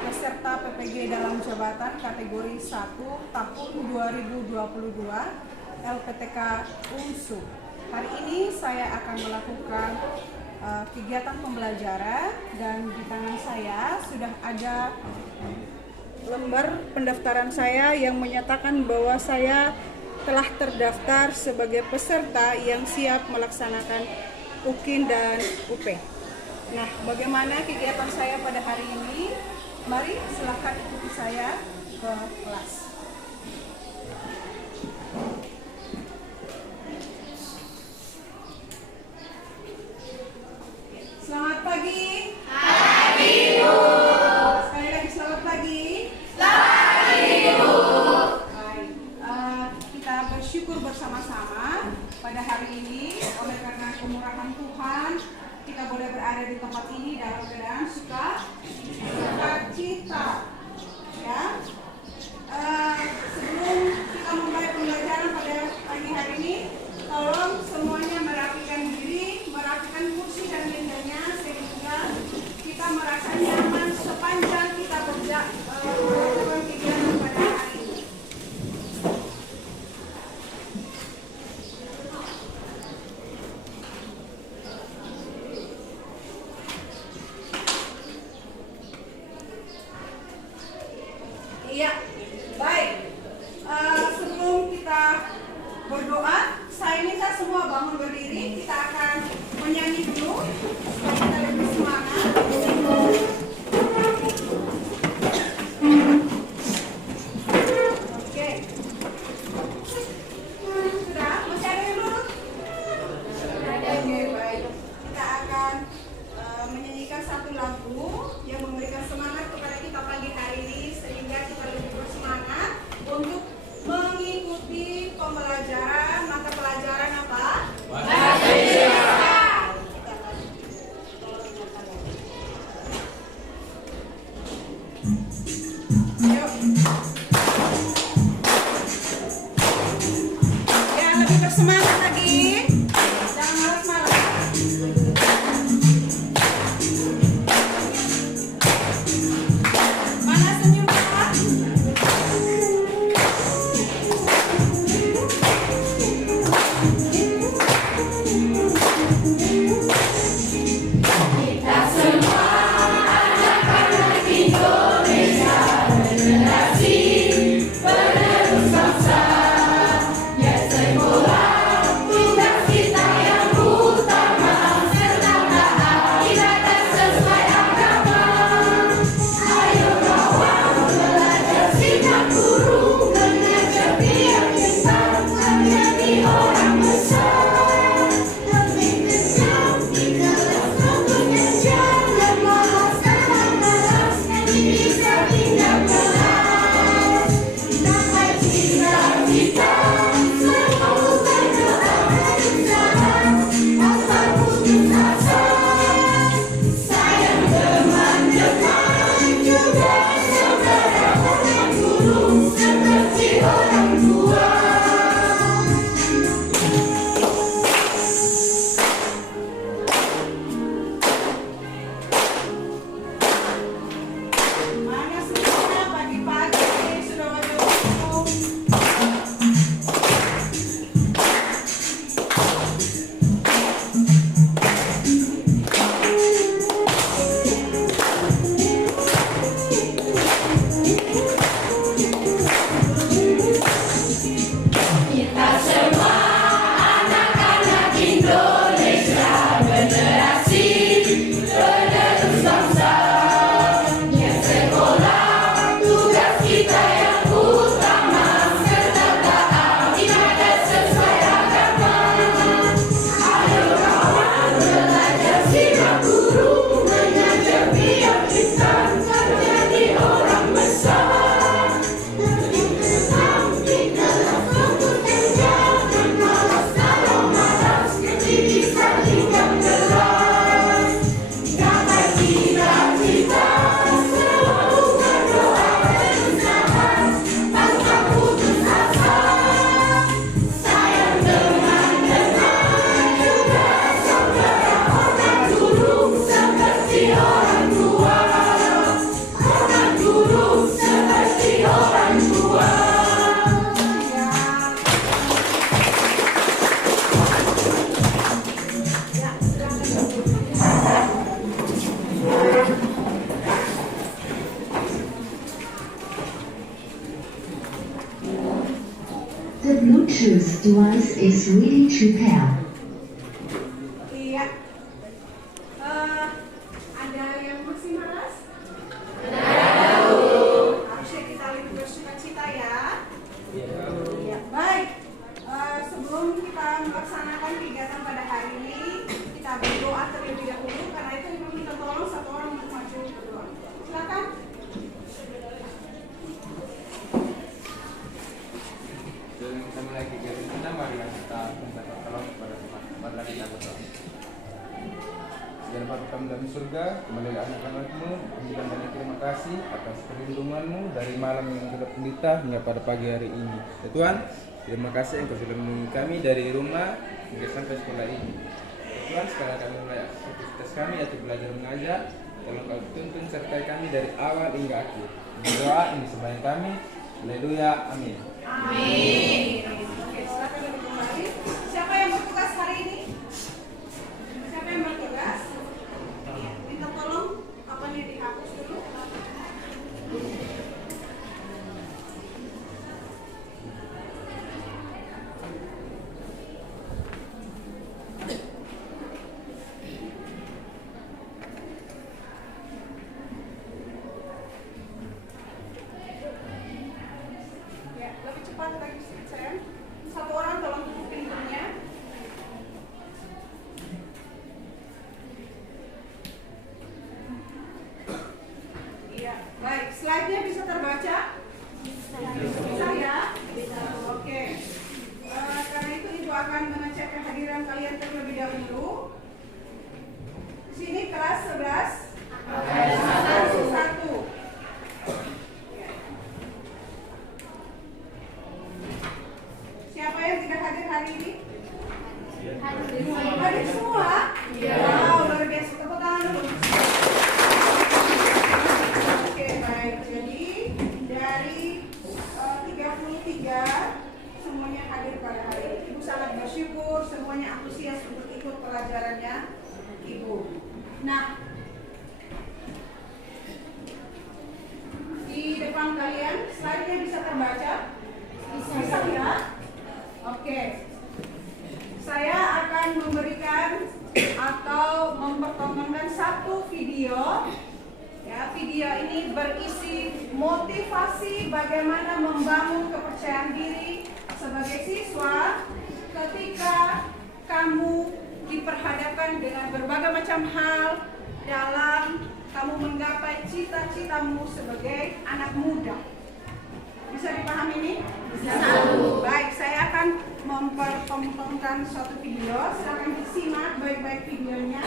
peserta PPG dalam jabatan kategori 1 tahun 2022 LPTK UNSU. Hari ini saya akan melakukan kegiatan pembelajaran dan di tangan saya sudah ada lembar pendaftaran saya yang menyatakan bahwa saya telah terdaftar sebagai peserta yang siap melaksanakan UKIN dan UP. Nah, bagaimana kegiatan saya pada hari ini? Mari silakan ikuti saya ke kelas. Selamat pagi. Pagi, Bu. Sekali lagi selamat pagi. Selamat pagi, Bu. Baik, kita bersyukur bersama-sama pada hari ini oleh karena kemurahan Tuhan kita boleh berada di tempat ini dalam keadaan sukacita. Ya, sebelum kita memulai pembelajaran pada pagi hari ini, tolong semuanya merapikan diri, merapikan kursi dan mejanya sehingga kita merasa nyaman sepanjang kita melakukan kegiatan pada hari ini. Iya, baik. Sebelum kita berdoa, saya minta semua bangun berdiri. Kita akan menyanyi dulu supaya kita lebih semangat. Oke. Sudah? Masih ada yang belum? Oke, baik. Kita akan menyanyikan satu lagu yang memberikan semangat kepada kita pagi hari ini sehingga kita lebih bersemangat untuk mengikuti pembelajaran mata pelajaran apa? Bahasa Indonesia. Yuk. Ya, lebih bersemangat lagi. Jangan malas-malas. Mana senyum kita? Kita semua anak-anak Indonesia, generasi penerus bangsa. Ya, sekolah tugas kita yang utama, serta taat ibadah sesuai agama. Ayo kawan belajar sikap guru, mengajar biar kita menjadi orang besar. Memimpin device is ready to pair. Iya. Ada yang masih malas? Harusnya kita lebih bersuka cita ya. Iya. Baik. Sebelum kita melaksanakan kegiatan pada hari ini, kita berdoa terlebih dahulu karena itu memang kita tolong satu orang untuk maju berdoa. Silakan. Sebelum kita mulai kegiatan kita, mari kita minta tolong kepada Tuhan. Mari kita berdoa. Segala Bapa kami dalam surga, kembali anak-anakmu, kami banyak terima kasih atas perlindunganmu dari malam yang gelap gulita hingga pada pagi hari ini. Ya Tuhan, terima kasih Engkau sudah melindungi kami dari rumah hingga sampai sekolah ini. Ya Tuhan, sekarang kami mulai aktivitas kami yaitu belajar mengajar. Tolong Kau tuntun sertai kami dari awal hingga akhir. Berdoa ini sebanyak kami. Haleluya, amin. Amin. Oke, silakan duduk kembali. Siapa yang bertugas hari ini? Siapa yang bertugas? Minta tolong apanya dihapus dulu. Ya, lebih cepat lagi Sam. Satu orang tolong tutup pintunya. Iya, baik. Slide-nya bisa terbaca? Bisa ya? Bisa. Oke. Karena itu Ibu akan mengecek kehadiran kalian terlebih dahulu. Di sini kelas 11. Satu. Siapa yang tidak hadir hari ini? Hadir semua? Wow, luar biasa. Tepuk tangan dulu. Oke, baik. Jadi dari 33 semuanya hadir pada hari ini. Ibu sangat bersyukur semuanya antusias untuk ikut pelajarannya Ibu. Nah, di depan kalian slide-nya bisa terbaca? Bisa ya? Oke. Saya akan memberikan atau mempertontonkan satu video. Ya, video ini berisi motivasi bagaimana membangun kepercayaan diri sebagai siswa ketika kamu diperhadapkan dengan berbagai macam hal dalam kamu menggapai cita-citamu sebagai anak muda. Bisa dipahami ini? Bisa. Baik, saya akan mempertontonkan suatu video. Silakan disimak baik-baik videonya.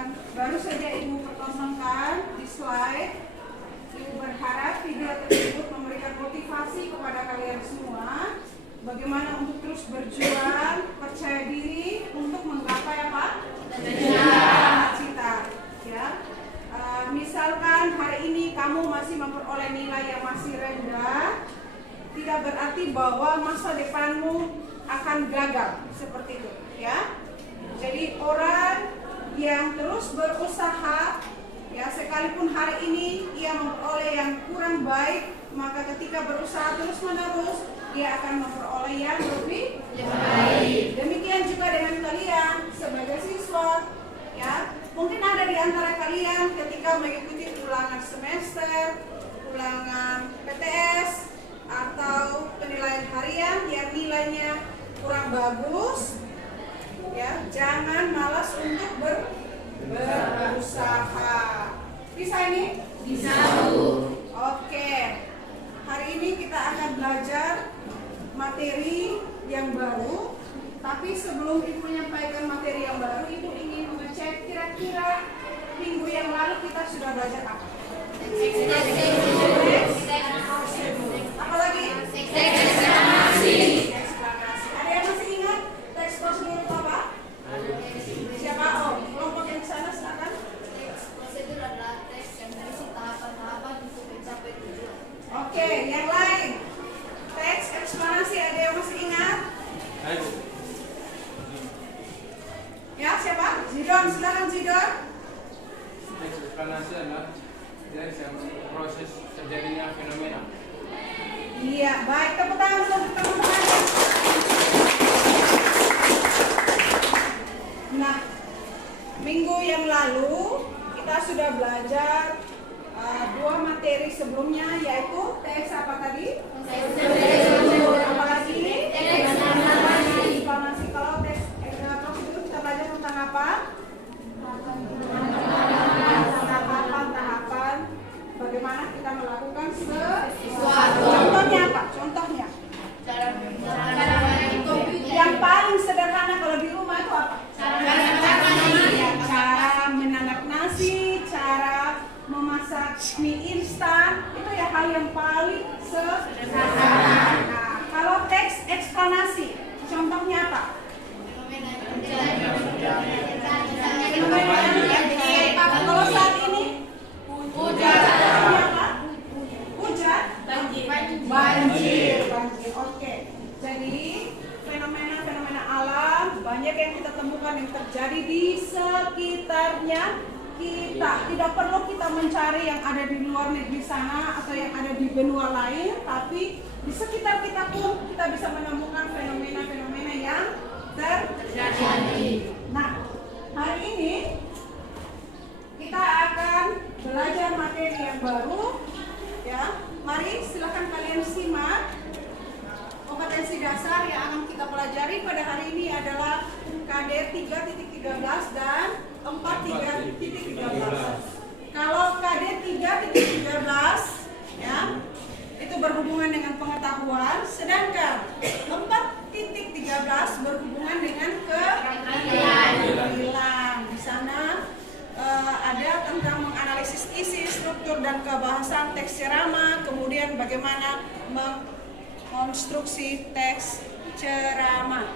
yang baru saja Ibu pertontonkan di slide, Ibu berharap video tersebut memberikan motivasi kepada kalian semua bagaimana untuk terus berjuang, percaya diri untuk menggapai apa? Cita-cita. Ya. Misalkan hari ini kamu masih memperoleh nilai yang masih rendah, tidak berarti bahwa masa depanmu akan gagal seperti itu, ya. Jadi orang yang terus berusaha, ya, sekalipun hari ini ia memperoleh yang kurang baik, maka ketika berusaha terus-menerus dia akan memperoleh yang lebih baik. Demikian juga dengan kalian sebagai siswa, ya. Mungkin ada di antara kalian ketika mengikuti ulangan semester, ulangan PTS, atau penilaian harian yang nilainya kurang bagus, ya, jangan malas untuk berusaha. Bisa ini? Bisa, Bu. Oke. Hari ini kita akan belajar materi yang baru. Tapi sebelum Ibu menyampaikan materi yang baru, Ibu ingin mengecek kira-kira minggu yang lalu kita sudah belajar apa? Apa lagi? Eksplanasi. Eksplanasi. Ada yang masih ingat teks prosedur itu apa? Siapa? Oh, kelompok yang sana silakan. Prosedur adalah teks yang berisi tahapan-tahapan untuk mencapai tujuan. Oke, yang lain. Teks eksplanasi ada yang masih ingat? Ya, siapa? Zidon, silakan Zidon. Teks eksplanasi adalah teks yang proses terjadinya fenomena. Iya, baik, tepuk tangan dulu untuk teman-teman. Nah, minggu yang lalu kita sudah belajar dua materi sebelumnya, yaitu teks apa tadi? Apa lagi? Eksplanasi. Kalau teks prosedur kita belajar tentang apa? Tahapan-tahapan bagaimana kita melakukan sesuatu. Contohnya apa? Contohnya? Yang paling sederhana kalau di rumah itu apa? Cara menanak nasi, cara memasak mie instan, itu ya hal yang paling sederhana. Nah, kalau teks eksplanasi, contohnya apa? Kalau saat ini hujan, banjir. Oke. Jadi fenomena-fenomena alam banyak yang kita temukan yang terjadi di sekitarnya kita. Tidak perlu kita mencari yang ada di luar negeri sana atau yang ada di benua lain, tapi di sekitar kita pun kita bisa menemukan fenomena-fenomena yang terjadi. Nah, hari ini kita akan belajar materi yang baru, ya. Mari silakan kalian simak. Kompetensi dasar yang akan kita pelajari pada hari ini adalah KD 3.13 dan 4.3.13. Kalau KD 3.13, ya, itu berhubungan dengan pengetahuan, sedangkan 4.13 berhubungan dengan keterampilan. Di sana ada tentang menganalisis isi, struktur, dan kebahasan teks ceramah, kemudian bagaimana mengkonstruksi teks ceramah.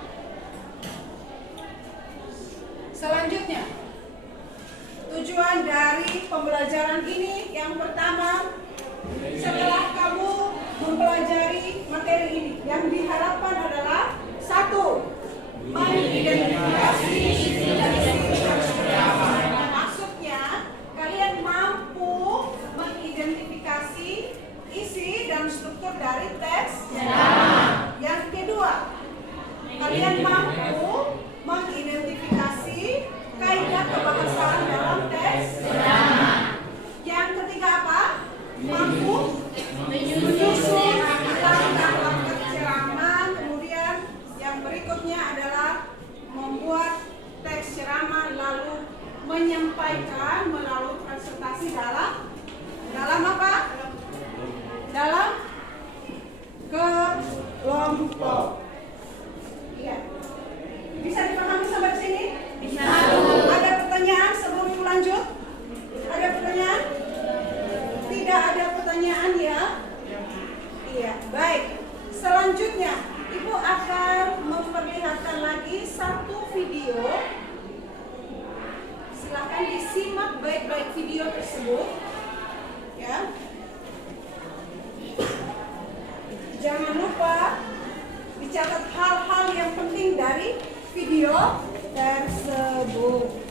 Selanjutnya, tujuan dari pembelajaran ini yang pertama, setelah kamu mempelajari materi ini, yang diharapkan adalah satu, mengidentifikasi isi dari teks ceramah. Maksudnya, kalian mampu mengidentifikasi isi dan struktur dari teks ceramah. Yang kedua, kalian mampu mengidentifikasi kaidah kebahasaan dalam teks ceramah. Yang ketiga apa? Mampu menyusun langkah-langkah teks ceramah. Kemudian yang berikutnya adalah membuat teks ceramah lalu menyampaikan melalui presentasi dalam apa? Dalam kelompok. Iya. Bisa dipahami sampai sini? Bisa. Ada pertanyaan sebelum lanjut? Ada pertanyaan? Tidak ada pertanyaan ya? Iya, baik. Selanjutnya, Ibu akan memperlihatkan lagi satu video. Silakan disimak baik-baik video tersebut. Ya. Jangan lupa dicatat hal-hal yang penting dari video tersebut.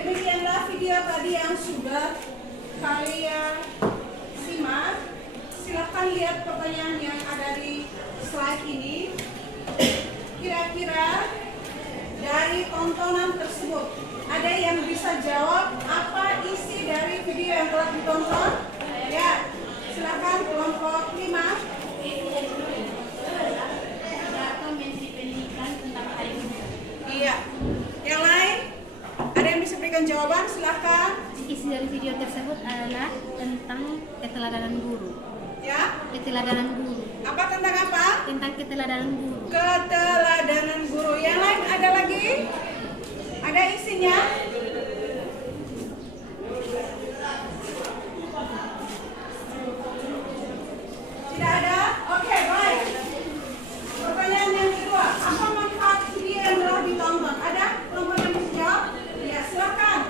Demikianlah video tadi yang sudah kalian simak. Silahkan lihat pertanyaan yang ada di slide ini. Kira-kira dari tontonan tersebut ada yang bisa jawab apa isi dari video yang telah ditonton? Ya, silakan kelompok 5. Data Menteri Pendidikan tentang hari ini. Iya. Yang lain? Ada yang bisa berikan jawaban? Silakan. Isi dari video tersebut adalah tentang keteladanan guru. Ya. Keteladanan guru. Apa tentang apa? Tentang keteladanan guru. Keteladanan guru. Yang lain ada lagi? Ada isinya? Tidak ada? Oke, baik. Pertanyaan yang kedua, apa manfaat video yang telah ditonton? Ada kelompok yang bisa jawab? Ya, silakan.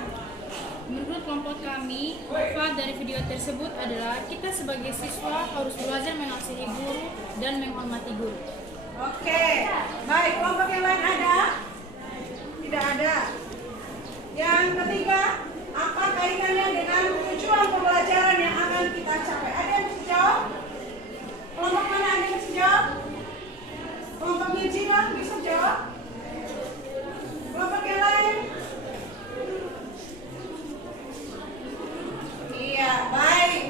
Menurut kelompok kami, manfaat dari video tersebut adalah kita sebagai siswa harus belajar mengasihi guru dan menghormati guru. Oke, baik. Kelompok yang lain ada? Tidak ada. Yang ketiga, apa kaitannya dengan tujuan pembelajaran yang akan kita capai? Ada yang bisa jawab? Kelompok mana ada yang bisa jawab? Kelompoknya Jina bisa jawab? Kelompok yang lain? Iya, baik.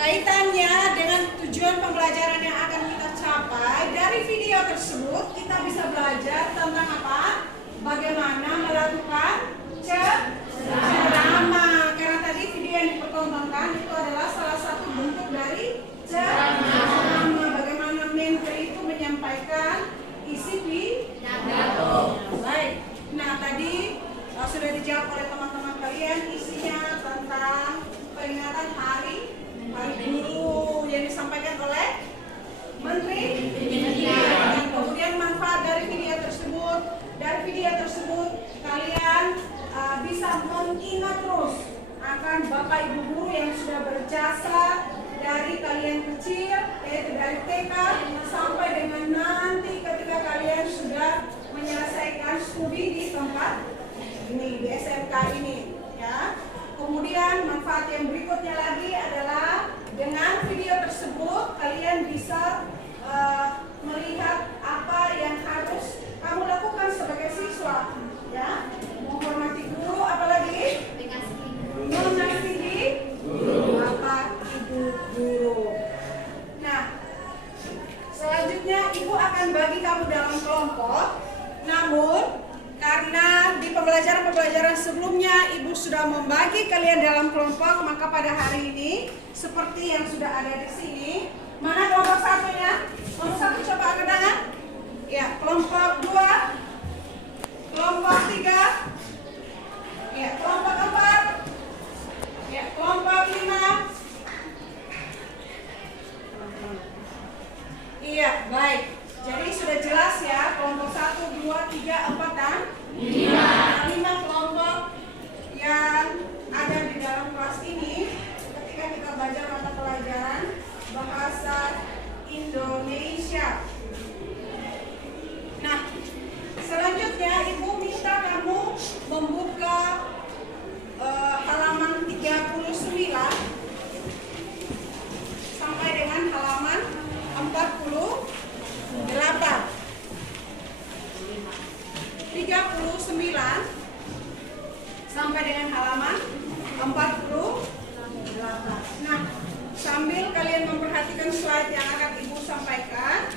Kaitannya dengan tujuan pembelajaran yang akan kita capai, dari video tersebut kita bisa belajar tentang apa? Bagaimana melakukan ceramah. Karena tadi video yang dipertontonkan itu adalah salah satu bentuk dari ceramah. Bagaimana menteri itu menyampaikan isi pidato. Baik. Nah, tadi sudah dijawab oleh teman-teman kalian, isinya tentang peringatan hari guru yang disampaikan oleh Menteri Pendidikan. Dan kemudian manfaat dari video tersebut. Dari video tersebut kalian bisa mengingat terus akan Bapak Ibu guru yang sudah berjasa dari kalian kecil, yaitu dari TK sampai dengan nanti ketika kalian sudah menyelesaikan studi di tempat ini, di SMK ini, ya. Kemudian manfaat yang berikutnya lagi adalah dengan video tersebut kalian bisa melihat apa yang harus kamu lakukan sebagai siswa, ya. Menghormati guru, apalagi mengasihi Bapak Ibu guru. Nah, selanjutnya Ibu akan bagi kamu dalam kelompok. Namun karena di pembelajaran sebelumnya Ibu sudah membagi kalian dalam kelompok, maka pada hari ini seperti yang sudah ada di sini, mana kelompok satunya? Kelompok satu coba angkat tangan. Ya, kelompok 2, kelompok 3, ya, kelompok 4, ya, kelompok 5. Iya, baik. Jadi sudah jelas ya, kelompok 1, 2, 3, 4, dan 5 kelompok yang ada di dalam kelas ini ketika kita belajar mata pelajaran bahasa Indonesia. Nah, selanjutnya Ibu minta kamu membuka halaman 39 sampai dengan halaman 48. 39 sampai dengan halaman 48. Nah, sambil kalian memperhatikan slide yang akan Ibu sampaikan,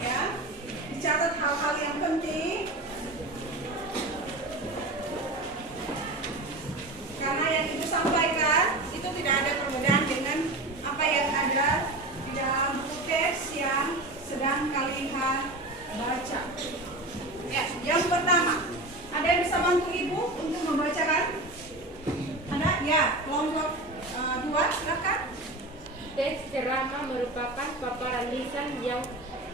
ya, dicatat hal-hal yang penting. Karena yang Ibu sampaikan itu tidak ada perbedaan dengan apa yang ada di dalam buku teks yang sedang kalian baca. Ya, yang pertama, ada yang bisa bantu Ibu untuk membacakan? Ada? Ya, kelompok 2, silakan. Teks ceramah merupakan paparan lisan yang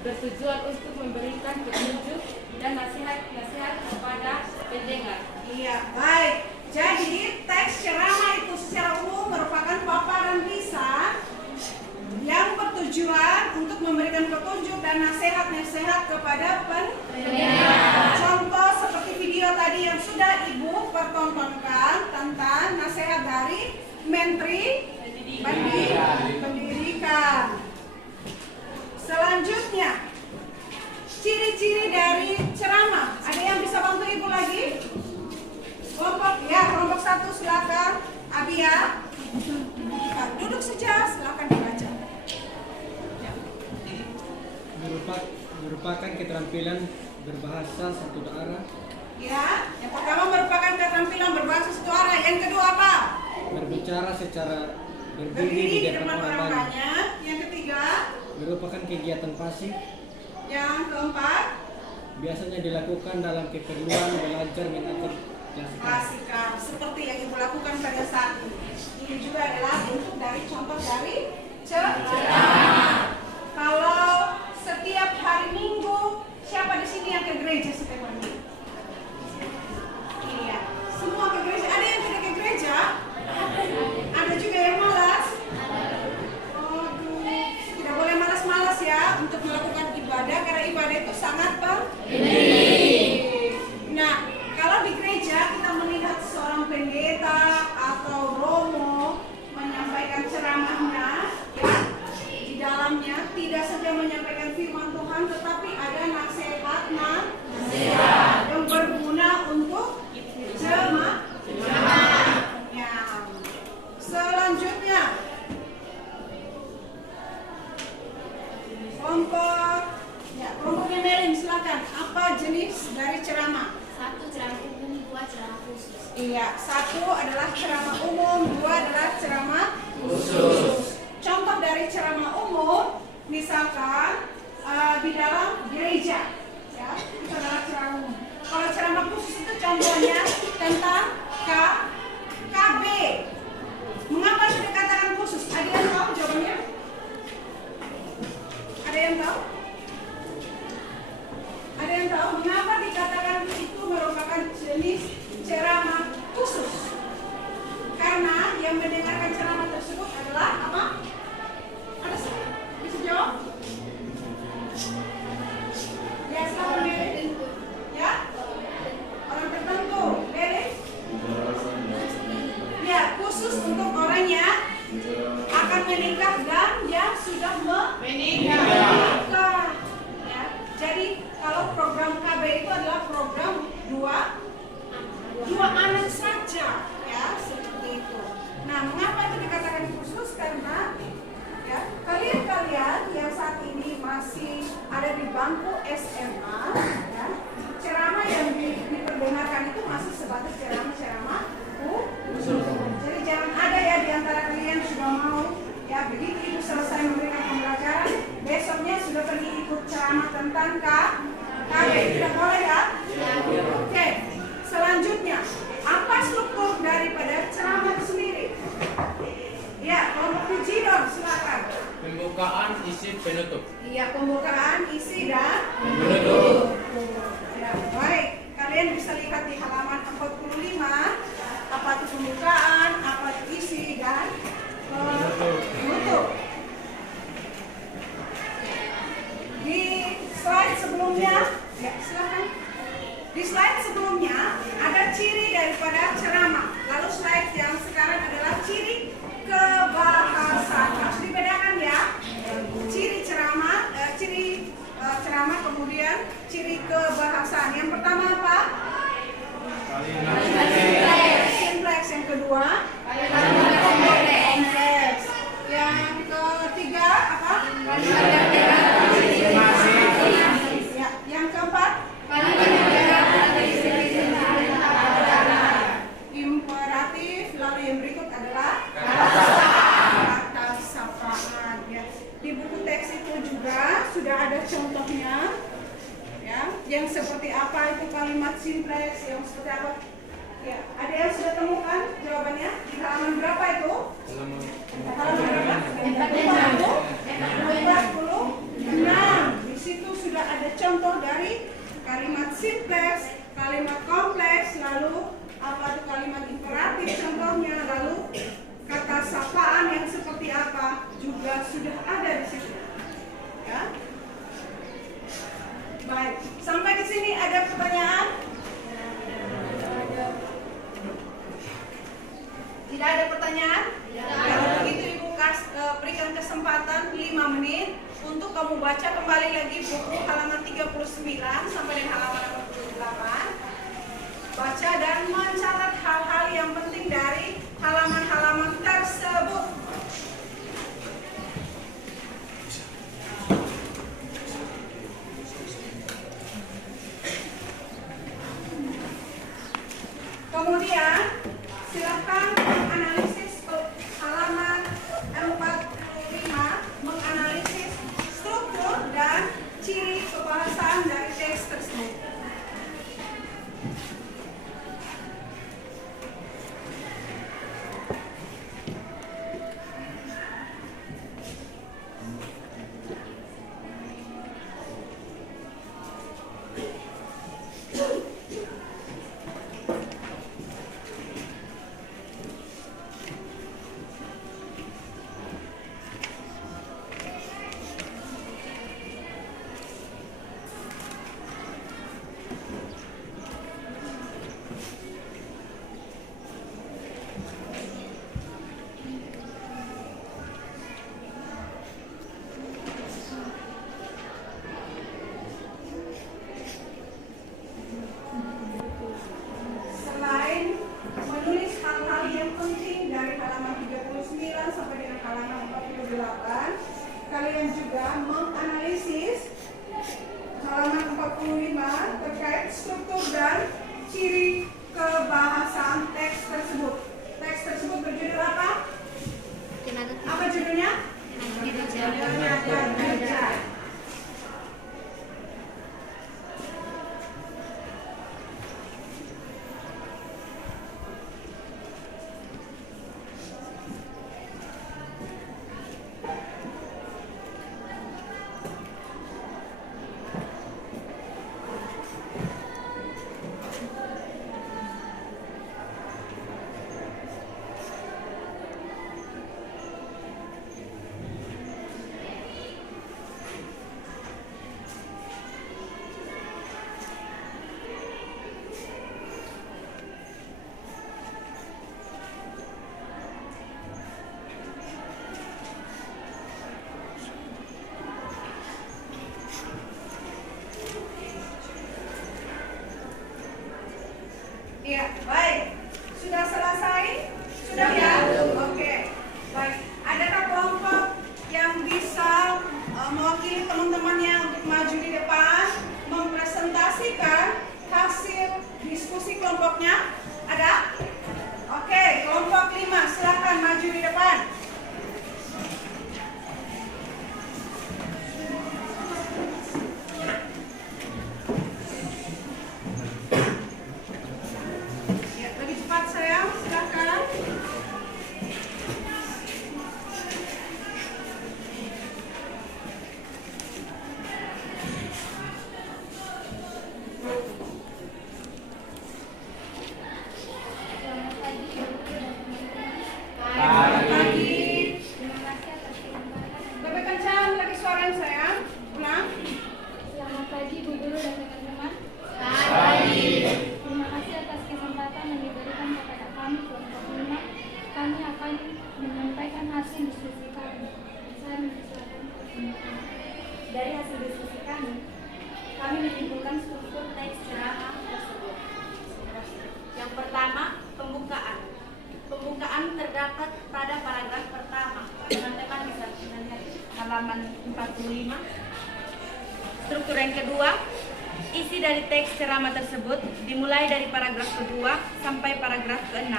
bertujuan untuk memberikan petunjuk dan nasihat-nasihat kepada pendengar. Iya, baik. Jadi teks ceramah itu secara umum merupakan paparan lisan yang bertujuan untuk memberikan petunjuk dan nasihat-nasihat kepada pendengar. Contoh seperti video tadi yang sudah Ibu pertontonkan. 1 silakan. Abia. Duduk saja, silakan dibaca. Ya. Merupakan keterampilan berbahasa satu daerah. Ya, yang pertama merupakan keterampilan berbahasa satu arah. Yang kedua apa? Berbicara secara Berdiri berdiri di di depan depan orang orang banyak. banyak. Yang ketiga, Merupakan kegiatan pasif, yang keempat, biasanya dilakukan dalam keperluan belajar mengatur klasifikasi. klasikan seperti yang ibu lakukan pada saat ini. Ini juga adalah bentuk dari contoh dari ceramah. Kalau setiap hari Minggu, siapa di sini yang ke gereja setiap hari Minggu? Iya, semua ke gereja. Ada yang tidak ke gereja? Ada juga yang malas. Aduh, tidak boleh malas-malas ya untuk melakukan ibadah karena ibadah itu sangat penting. Nah, kalau di gereja kita melihat seorang pendeta atau romo menyampaikan ceramahnya, ya, di dalamnya tidak saja menyampaikan firman Tuhan, tetapi ada nasihat yang berguna untuk jemaat. Ya. Selanjutnya, kelompoknya Melin, silakan. Apa jenis dari ceramah? 1 ceramah umum, 2 ceramah khusus. Iya, 1 adalah ceramah umum, 2 adalah ceramah khusus. Contoh dari ceramah umum, misalkan di dalam gereja, ya, itu adalah ceramah umum. Kalau ceramah khusus itu contohnya tentang KB. Mengapa itu dikatakan khusus? Ada yang tahu jawabannya? Ada yang tahu? Ada yang tahu mengapa dikatakan itu merupakan jenis ceramah khusus? Karena yang mendengarkan ceramah tersebut adalah apa? Ada bisa jawab? Ya, silakan Lili. Ya? Orang tertentu. Lili? Ya, khusus untuk orang yang akan menikah dan yang sudah menikah. Ya, jadi kalau program KB itu adalah program dua anak saja, ya, seperti itu. Nah, mengapa itu dikatakan khusus? Karena ya, kalian yang saat ini masih ada di bangku SMA, ya, ceramah yang diperdengarkan itu masih sebatas ceramah khusus. Jadi jangan ada ya di antara kalian sudah mau, ya, begitu ibu selesai memberikan pembelajaran, besoknya sudah pergi ikut ceramah tentang KB. Tidak boleh ya? Oke. Selanjutnya, apa struktur daripada ceramah itu sendiri? Ya, kelompok Pujidon, silakan. Pembukaan, isi, penutup. Iya, pembukaan, isi, dan penutup. Ya, baik. Kalian bisa lihat di halaman 45, apa itu pembukaan, apa itu isi, dan penutup. Di slide sebelumnya, ya silakan. Di slide sebelumnya ada ciri daripada ceramah. Lalu slide yang sekarang adalah ciri kebahasaan. Harus dibedakan ya. Ciri ceramah, ceramah kemudian ciri kebahasaan. Yang pertama apa? Simplex. Yang kedua? Kompleks. Yang ketiga apa? Ya, yang keempat? Imperatif. Lalu yang berikut adalah kata sapaan. Ya. Di buku teks itu juga sudah ada contohnya, ya, yang seperti apa itu kalimat simplex, yang seperti apa. Ya, ada yang sudah temukan jawabannya di halaman berapa itu? Halaman berapa? 46. Di situ sudah ada contoh dari kalimat simplex, kalimat kompleks, lalu apa itu kalimat imperatif contohnya, lalu kata sapaan yang seperti apa juga sudah ada di situ. Ya. Baik, sampai di sini ada pertanyaan? Tidak ada pertanyaan? Kalau begitu Ibu berikan kesempatan 5 menit untuk kamu baca kembali lagi buku halaman 39 sampai dengan halaman 48. Baca dan mencatat hal-hal yang penting Selain menulis hal-hal yang penting dari halaman 39 sampai dengan halaman 48, kalian juga menganalisis halaman 45 terkait struktur dan ciri kebahasaan teks tersebut. Teks tersebut berjudul apa? Apa judulnya? Tenaga kerja. Iya, baik. Sudah selesai? Sudah ya? Oke. Baik. Adakah kelompok yang bisa mewakili teman-temannya untuk maju di depan mempresentasikan hasil diskusi kelompoknya? Ada? Oke, kelompok 5 silakan maju di depan. Ya, lebih cepat sayang, silakan. Selamat pagi, Pagi. Terima kasih atas kesempatan. Lebih kencang lagi suaranya sayang. Ulang. Selamat pagi Bu Guru dan teman-teman. Terima kasih atas kesempatan yang diberikan kepada kami kelompok 5. Kami akan menyampaikan hasil diskusi kami. Saya mempersilakan pertemuan. Dari hasil diskusi kami menyimpulkan struktur teks ceramah tersebut. Yang pertama, pembukaan. Pembukaan terdapat pada paragraf pertama. Teman-teman bisa melihat halaman 45. Struktur yang kedua, isi dari teks ceramah tersebut dimulai dari paragraf kedua sampai paragraf ke-6.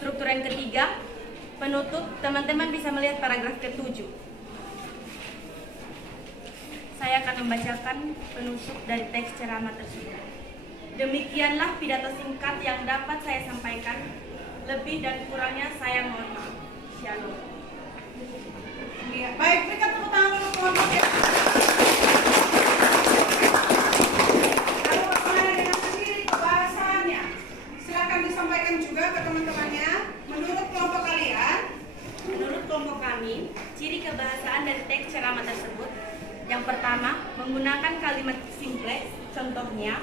Struktur yang ketiga, penutup. Teman-teman bisa melihat paragraf ke-7. Saya akan membacakan penutup dari teks ceramah tersebut. Demikianlah pidato singkat yang dapat saya sampaikan. Lebih dan kurangnya saya mohon maaf. Shalom. Iya, baik, berikan tepuk tangan dulu kelompok ya. Lalu bagaimana dengan ciri kebahasaannya? Silakan disampaikan juga ke teman-temannya. Menurut kelompok kalian, Menurut kelompok kami, ciri kebahasaan dari teks ceramah tersebut, yang pertama, menggunakan kalimat simple. Contohnya,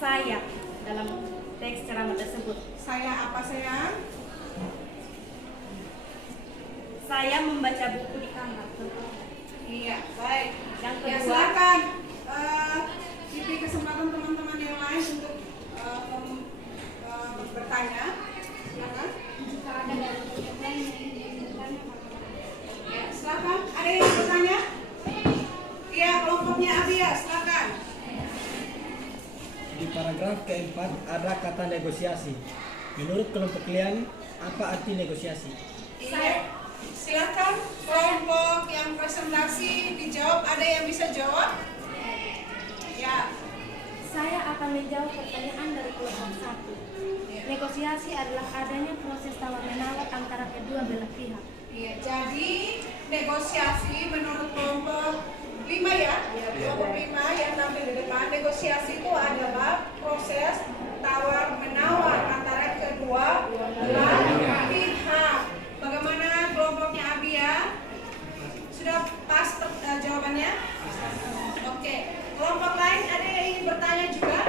saya dalam teks ceramah tersebut. saya apa sayang? Saya membaca buku di kamar. Iya, baik. Yang Ya, kedua, silakan beri kesempatan teman-teman yang lain untuk bertanya. Silakan. Jika ada dari kelompok lain yang ingin bertanya, Ya, silakan. Ada yang mau bertanya? Iya, kelompoknya Abia, silakan. Di paragraf keempat ada kata negosiasi. Menurut kelompok kalian, apa arti negosiasi? Iya. Silakan kelompok yang presentasi dijawab. Ada yang bisa jawab? Ya. saya akan menjawab pertanyaan dari kelompok 1. Negosiasi adalah adanya proses tawar-menawar antara kedua belah pihak. Iya, jadi negosiasi menurut kelompok 5 ya, kelompok 5 yang tampil di depan, negosiasi itu adalah proses tawar-menawar antara kedua belah pihak. Bagaimana kelompoknya Abia? Sudah pas jawabannya? Oke, kelompok lain ada yang ingin bertanya juga?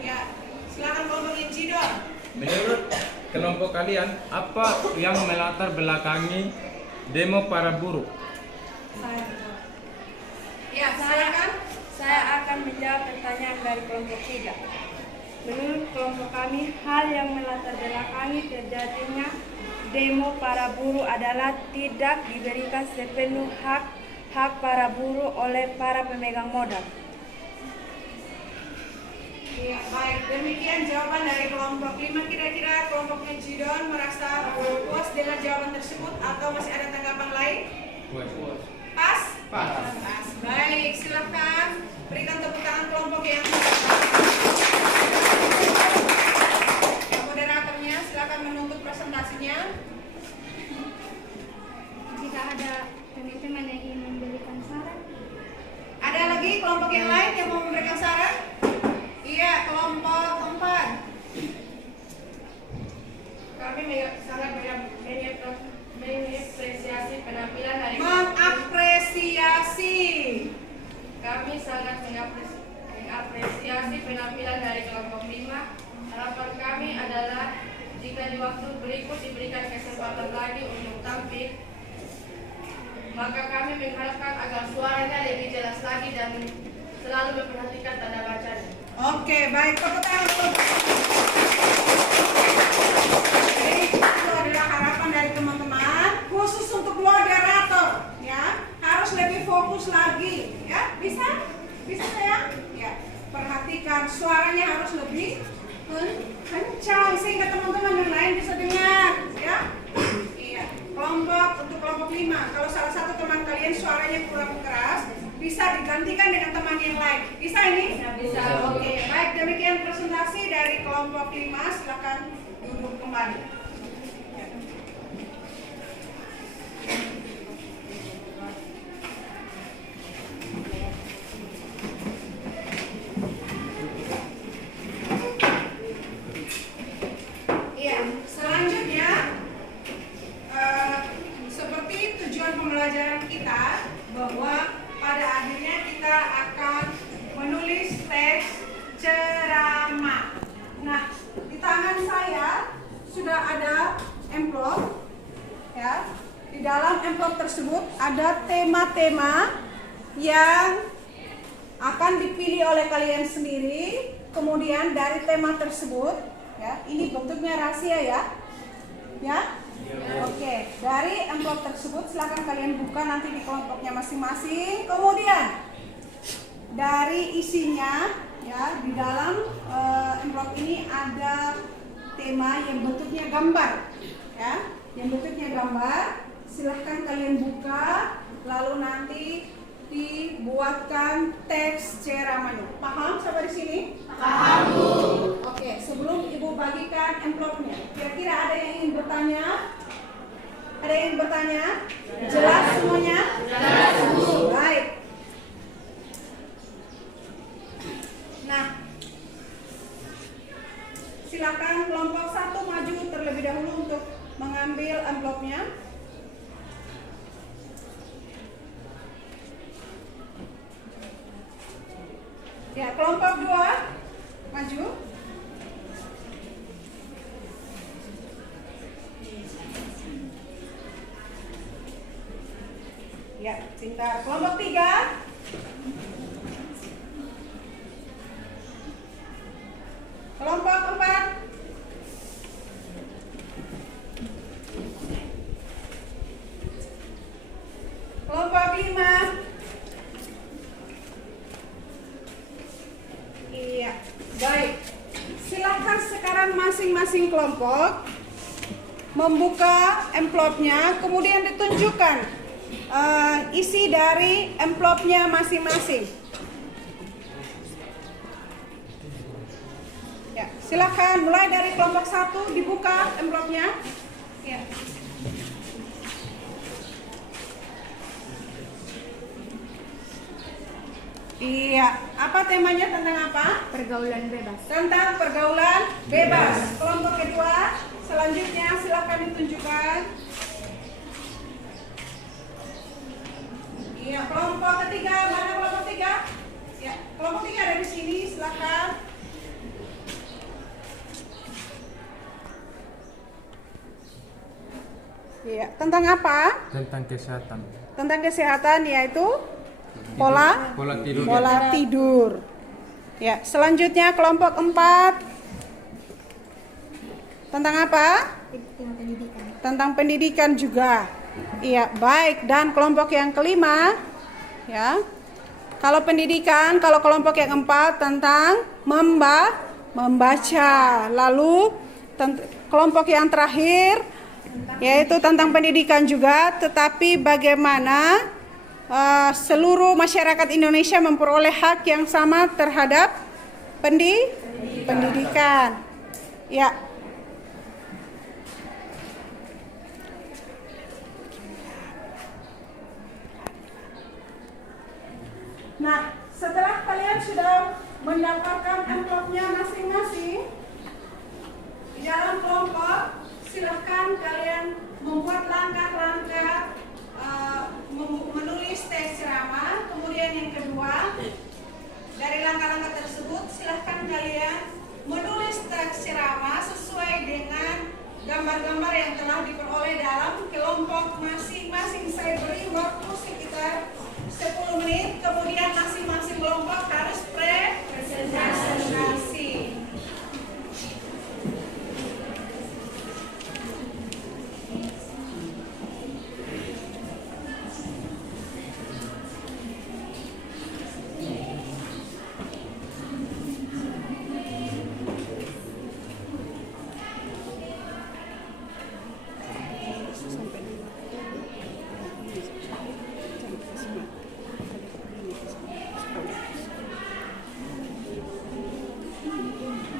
Ya, silakan kelompok Incidor. Menurut kelompok kalian, apa yang melatar belakangi demo para buruh? Ya, silakan. Saya akan menjawab pertanyaan dari kelompok 3. Menurut kelompok kami, hal yang melatar belakangi terjadinya demo para buruh adalah tidak diberikan sepenuh hak para buruh oleh para pemegang modal. Ya, baik, demikian jawaban dari kelompok 5. Kira-kira kelompok Incidor merasa puas dengan jawaban tersebut atau masih ada tanggapan lain? Pas? Pas. Baik, silakan berikan tepuk tangan kelompok yang moderatornya, silakan menutup presentasinya. Jika ada teman-teman yang ingin memberikan saran, Ada lagi kelompok yang lain yang mau memberikan saran? Iya, kelompok 4. Kami sangat mengapresiasi penampilan dari Mengapresiasi. Kami sangat mengapresiasi penampilan dari kelompok 5. Harapan kami adalah jika di waktu berikut diberikan kesempatan lagi untuk tampil, maka kami mengharapkan agar suaranya lebih jelas lagi dan selalu memperhatikan tanda bacanya. Oke, baik, tepuk tangan dulu. Jadi itu adalah harapan dari teman-teman, khusus untuk moderator, ya, harus lebih fokus lagi, ya, bisa sayang, ya, perhatikan suaranya harus lebih kencang sehingga teman-teman yang lain bisa dengar, ya. Iya, untuk kelompok 5, kalau salah satu teman kalian suaranya kurang keras, bisa digantikan dengan teman yang lain. Bisa ini? Bisa. Oke, baik, demikian presentasi dari kelompok 5. Silakan duduk kembali. Iya, selanjutnya seperti tujuan pembelajaran kita bahwa pada akhirnya kita akan menulis teks ceramah. Nah, di tangan saya sudah ada amplop, ya. Di dalam amplop tersebut ada tema-tema yang akan dipilih oleh kalian sendiri. Kemudian dari tema tersebut, ya, ini bentuknya rahasia ya, ya. Oke, dari amplop tersebut silakan kalian buka nanti di kelompoknya masing-masing. Kemudian dari isinya, ya, di dalam amplop ini ada tema yang bentuknya gambar, ya, yang bentuknya gambar. Silahkan kalian buka, lalu nanti dibuatkan teks ceramahnya. Paham sampai di sini? Paham, Bu. Oke, sebelum Ibu bagikan amplopnya, kira-kira ada yang ingin bertanya? Ada yang bertanya? Jelas semuanya? Jelas, Bu. Baik. Nah, silakan kelompok 1 maju terlebih dahulu untuk mengambil amplopnya. Ya, kelompok 2 maju. Ya, sebentar. Kelompok 3. Kelompok 4. Kelompok 5. Iya, baik. Silahkan sekarang masing-masing kelompok membuka amplopnya, kemudian ditunjukkan isi dari amplopnya masing-masing. Silakan mulai dari kelompok 1 dibuka envelope-nya. Ya. Iya, apa temanya, tentang apa? Pergaulan bebas. Tentang pergaulan bebas. Kelompok kedua, selanjutnya silakan ditunjukkan. Iya, kelompok ketiga, mana kelompok 3? Ya, kelompok 3 ada di sini, silakan. Iya, tentang apa? Tentang kesehatan. Tentang kesehatan, yaitu pola Tidur. pola tidur. Ya, selanjutnya kelompok 4. Tentang apa? Tentang pendidikan. Tentang pendidikan juga. Iya, baik. Dan kelompok yang kelima, ya. Kalau pendidikan, kalau kelompok yang 4 tentang membaca. Lalu kelompok yang terakhir yaitu tentang pendidikan juga, tetapi bagaimana seluruh masyarakat Indonesia memperoleh hak yang sama terhadap pendidikan. Ya. Nah, setelah kalian sudah mendapatkan envelope-nya masing-masing di dalam kelompok, silahkan kalian membuat langkah-langkah menulis teks ceramah. Kemudian yang kedua, dari langkah-langkah tersebut silahkan kalian menulis teks ceramah sesuai dengan gambar-gambar yang telah diperoleh dalam kelompok masing-masing. Saya beri waktu sekitar 10 menit, kemudian masing-masing kelompok harus presentasi.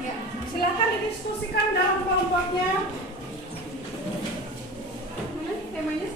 Ya, silakan didiskusikan dalam kelompoknya. Mana temanya?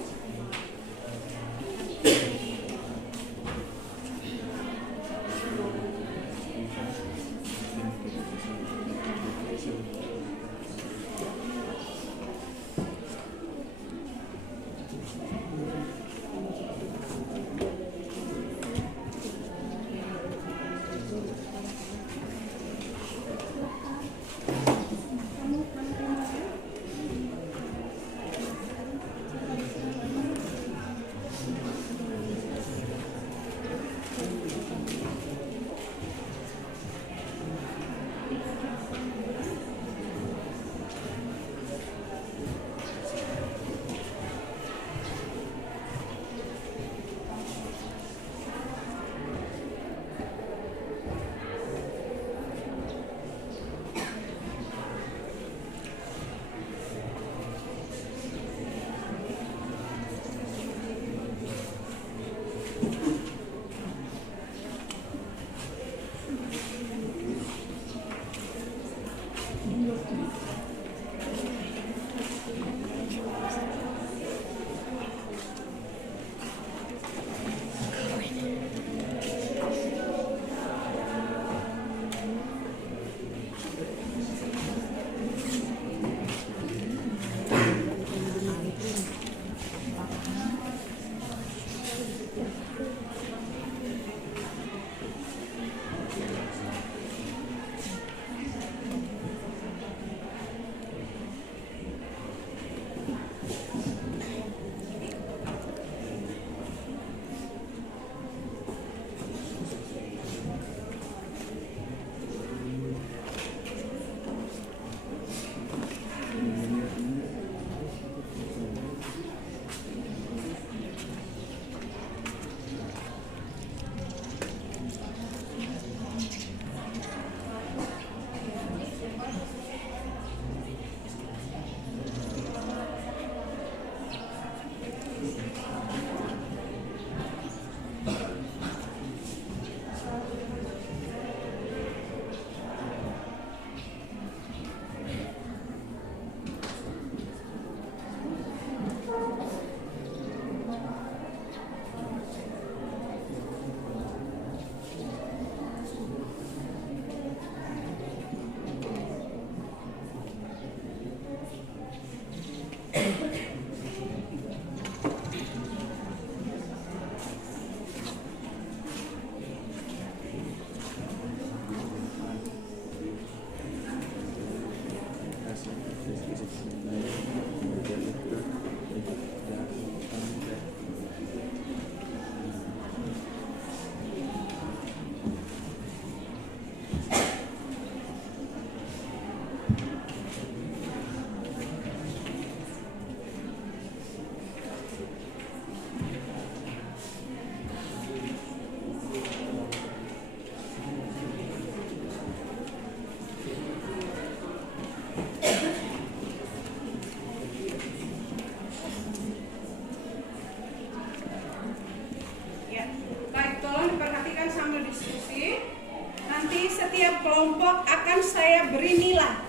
kelompok akan saya beri nilai,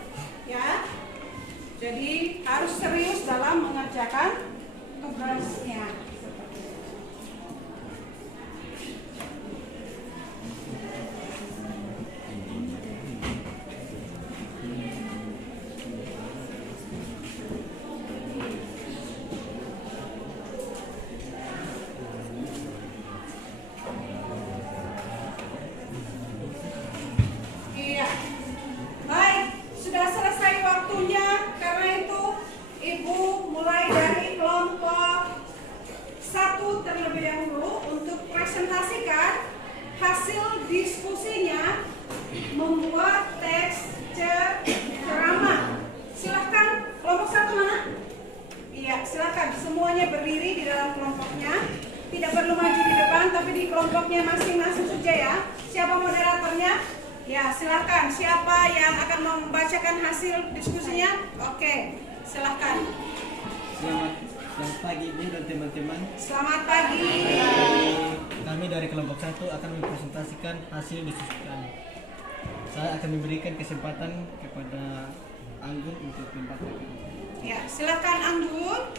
ya. Jadi harus serius dalam mengerjakan tugasnya. Iya. Baik, sudah selesai waktunya. Karena itu Ibu mulai dari kelompok 1 terlebih dahulu untuk presentasikan hasil diskusinya membuat teks ceramah. Silahkan, kelompok 1 mana? Iya, silahkan semuanya berdiri di dalam kelompoknya. Tidak perlu maju di depan, tapi di kelompoknya masing-masing saja ya. Siapa moderatornya? Ya, silahkan. Siapa yang akan membacakan hasil diskusinya? Oke, silahkan. Selamat pagi Ibu dan teman-teman. Selamat pagi. Kami dari kelompok 1 akan mempresentasikan hasil diskusi kami. Saya akan memberikan kesempatan kepada Anggun untuk membacakan. Ya, silahkan Anggun.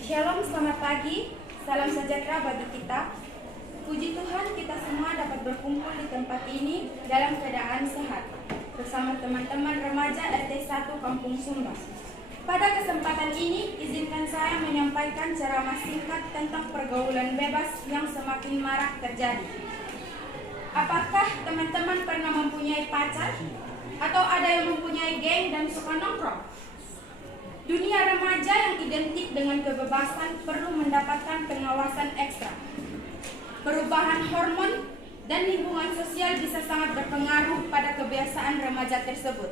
Shalom, selamat pagi. Salam sejahtera bagi kita. Puji Tuhan kita semua dapat berkumpul di tempat ini dalam keadaan sehat bersama teman-teman remaja RT 1 Kampung Sumba. Pada kesempatan ini, izinkan saya menyampaikan ceramah singkat tentang pergaulan bebas yang semakin marak terjadi. Apakah teman-teman pernah mempunyai pacar? Atau ada yang mempunyai geng dan suka nongkrong? Dunia remaja yang identik dengan kebebasan perlu mendapatkan pengawasan ekstra. Perubahan hormon dan lingkungan sosial bisa sangat berpengaruh pada kebiasaan remaja tersebut.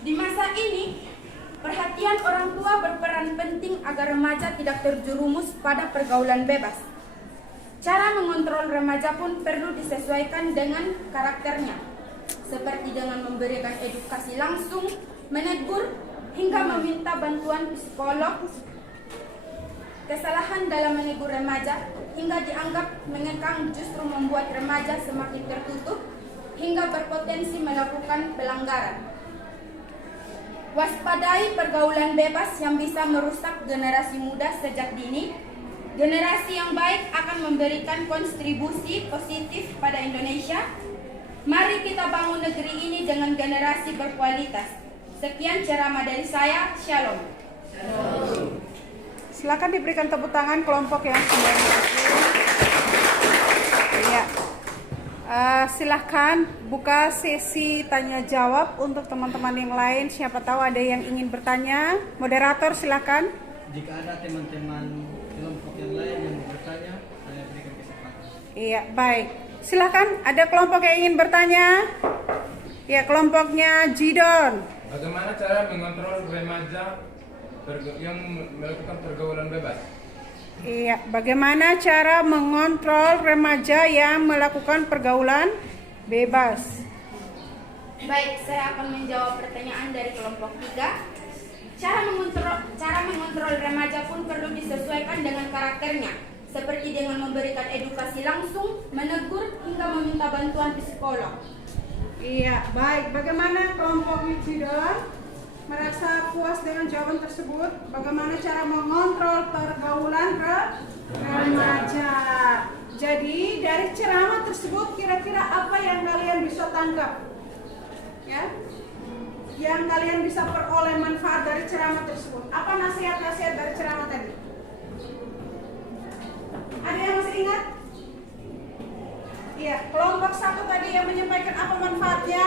Di masa ini, perhatian orang tua berperan penting agar remaja tidak terjerumus pada pergaulan bebas. Cara mengontrol remaja pun perlu disesuaikan dengan karakternya, seperti dengan memberikan edukasi langsung, menegur, hingga meminta bantuan psikolog. Kesalahan dalam menegur remaja hingga dianggap mengekang justru membuat remaja semakin tertutup hingga berpotensi melakukan pelanggaran. Waspadai pergaulan bebas yang bisa merusak generasi muda sejak dini. Generasi yang baik akan memberikan kontribusi positif pada Indonesia. Mari kita bangun negeri ini dengan generasi berkualitas. Sekian ceramah dari saya. Shalom. Silakan diberikan tepuk tangan kelompok yang sudah berhasil. Iya. Silahkan buka sesi tanya jawab untuk teman-teman yang lain. Siapa tahu ada yang ingin bertanya. Moderator silahkan. Jika ada teman-teman kelompok yang lain yang mau bertanya, saya berikan kesempatan. Iya, baik. Silahkan, ada kelompok yang ingin bertanya? Ya, kelompoknya Jidon. Bagaimana cara mengontrol remaja yang melakukan pergaulan bebas? Iya, bagaimana cara mengontrol remaja yang melakukan pergaulan bebas? Baik, saya akan menjawab pertanyaan dari kelompok 3. Cara mengontrol remaja pun perlu disesuaikan dengan karakternya, seperti dengan memberikan edukasi langsung, menegur, hingga meminta bantuan psikolog. Iya, baik. Bagaimana kelompok Jidon merasa puas dengan jawaban tersebut? Bagaimana cara mengontrol pergaulan remaja? Jadi dari ceramah tersebut kira-kira apa yang kalian bisa tangkap? Ya, yang kalian bisa peroleh manfaat dari ceramah tersebut. Apa nasihat-nasihat dari ceramah tadi? Ada yang masih ingat? Iya, kelompok 1 tadi yang menyampaikan apa manfaatnya?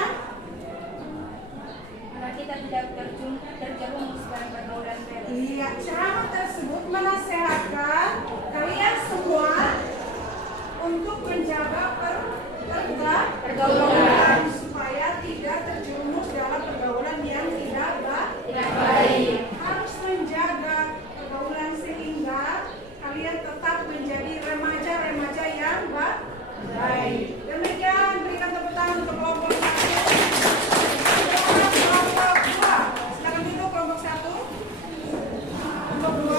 Karena kita tidak terjerumus pada pergaulan bebas. Iya, ceramah tersebut menasehatkan kalian semua untuk menjaga pergaulan supaya tidak terjerumus dalam pergaulan yang tidak baik. Harus menjaga pergaulan sehingga kalian tetap menjadi remaja-remaja yang baik. Demikian, berikan tepuk tangan untuk kelompok 1. Kelompok 2. Silakan duduk kelompok 1. Kelompok 2.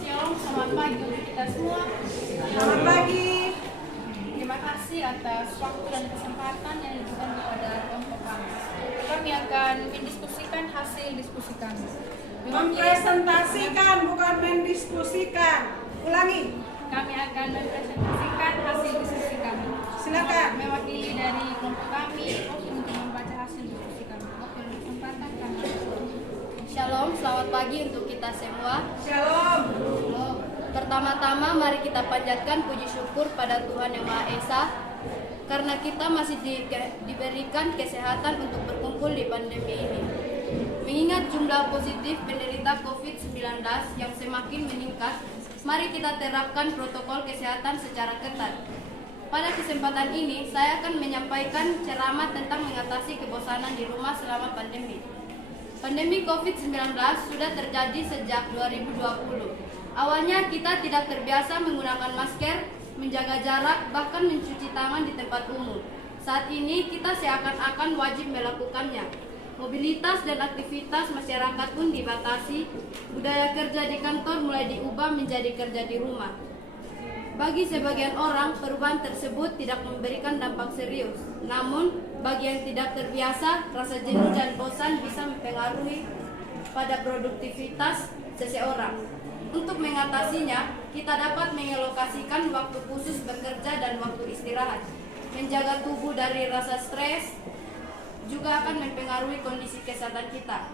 Shalom, selamat pagi untuk kita semua. kasih atas waktu dan kesempatan yang diberikan kepada kelompok kami. Kami akan mendiskusikan hasil diskusi kami. Mempresentasikan, bukan mendiskusikan. Ulangi. Kami akan mempresentasikan hasil diskusi kami. Silakan. Mewakili dari kelompok kami untuk membaca hasil diskusi kami. Waktu dan kesempatan kami. Shalom, selamat pagi untuk kita semua. Shalom. Pertama-tama mari kita panjatkan puji syukur pada Tuhan Yang Maha Esa karena kita masih diberikan kesehatan untuk berkumpul di pandemi ini. Mengingat jumlah positif penderita COVID-19 yang semakin meningkat, mari kita terapkan protokol kesehatan secara ketat. Pada kesempatan ini, saya akan menyampaikan ceramah tentang mengatasi kebosanan di rumah selama pandemi. Pandemi COVID-19 sudah terjadi sejak 2020. Awalnya kita tidak terbiasa menggunakan masker, menjaga jarak, bahkan mencuci tangan di tempat umum. Saat ini kita seakan-akan wajib melakukannya. Mobilitas dan aktivitas masyarakat pun dibatasi. Budaya kerja di kantor mulai diubah menjadi kerja di rumah. Bagi sebagian orang, perubahan tersebut tidak memberikan dampak serius. Namun, bagi yang tidak terbiasa, rasa jenuh dan bosan bisa mempengaruhi pada produktivitas seseorang. Untuk mengatasinya, kita dapat mengalokasikan waktu khusus bekerja dan waktu istirahat. Menjaga tubuh dari rasa stres juga akan mempengaruhi kondisi kesehatan kita.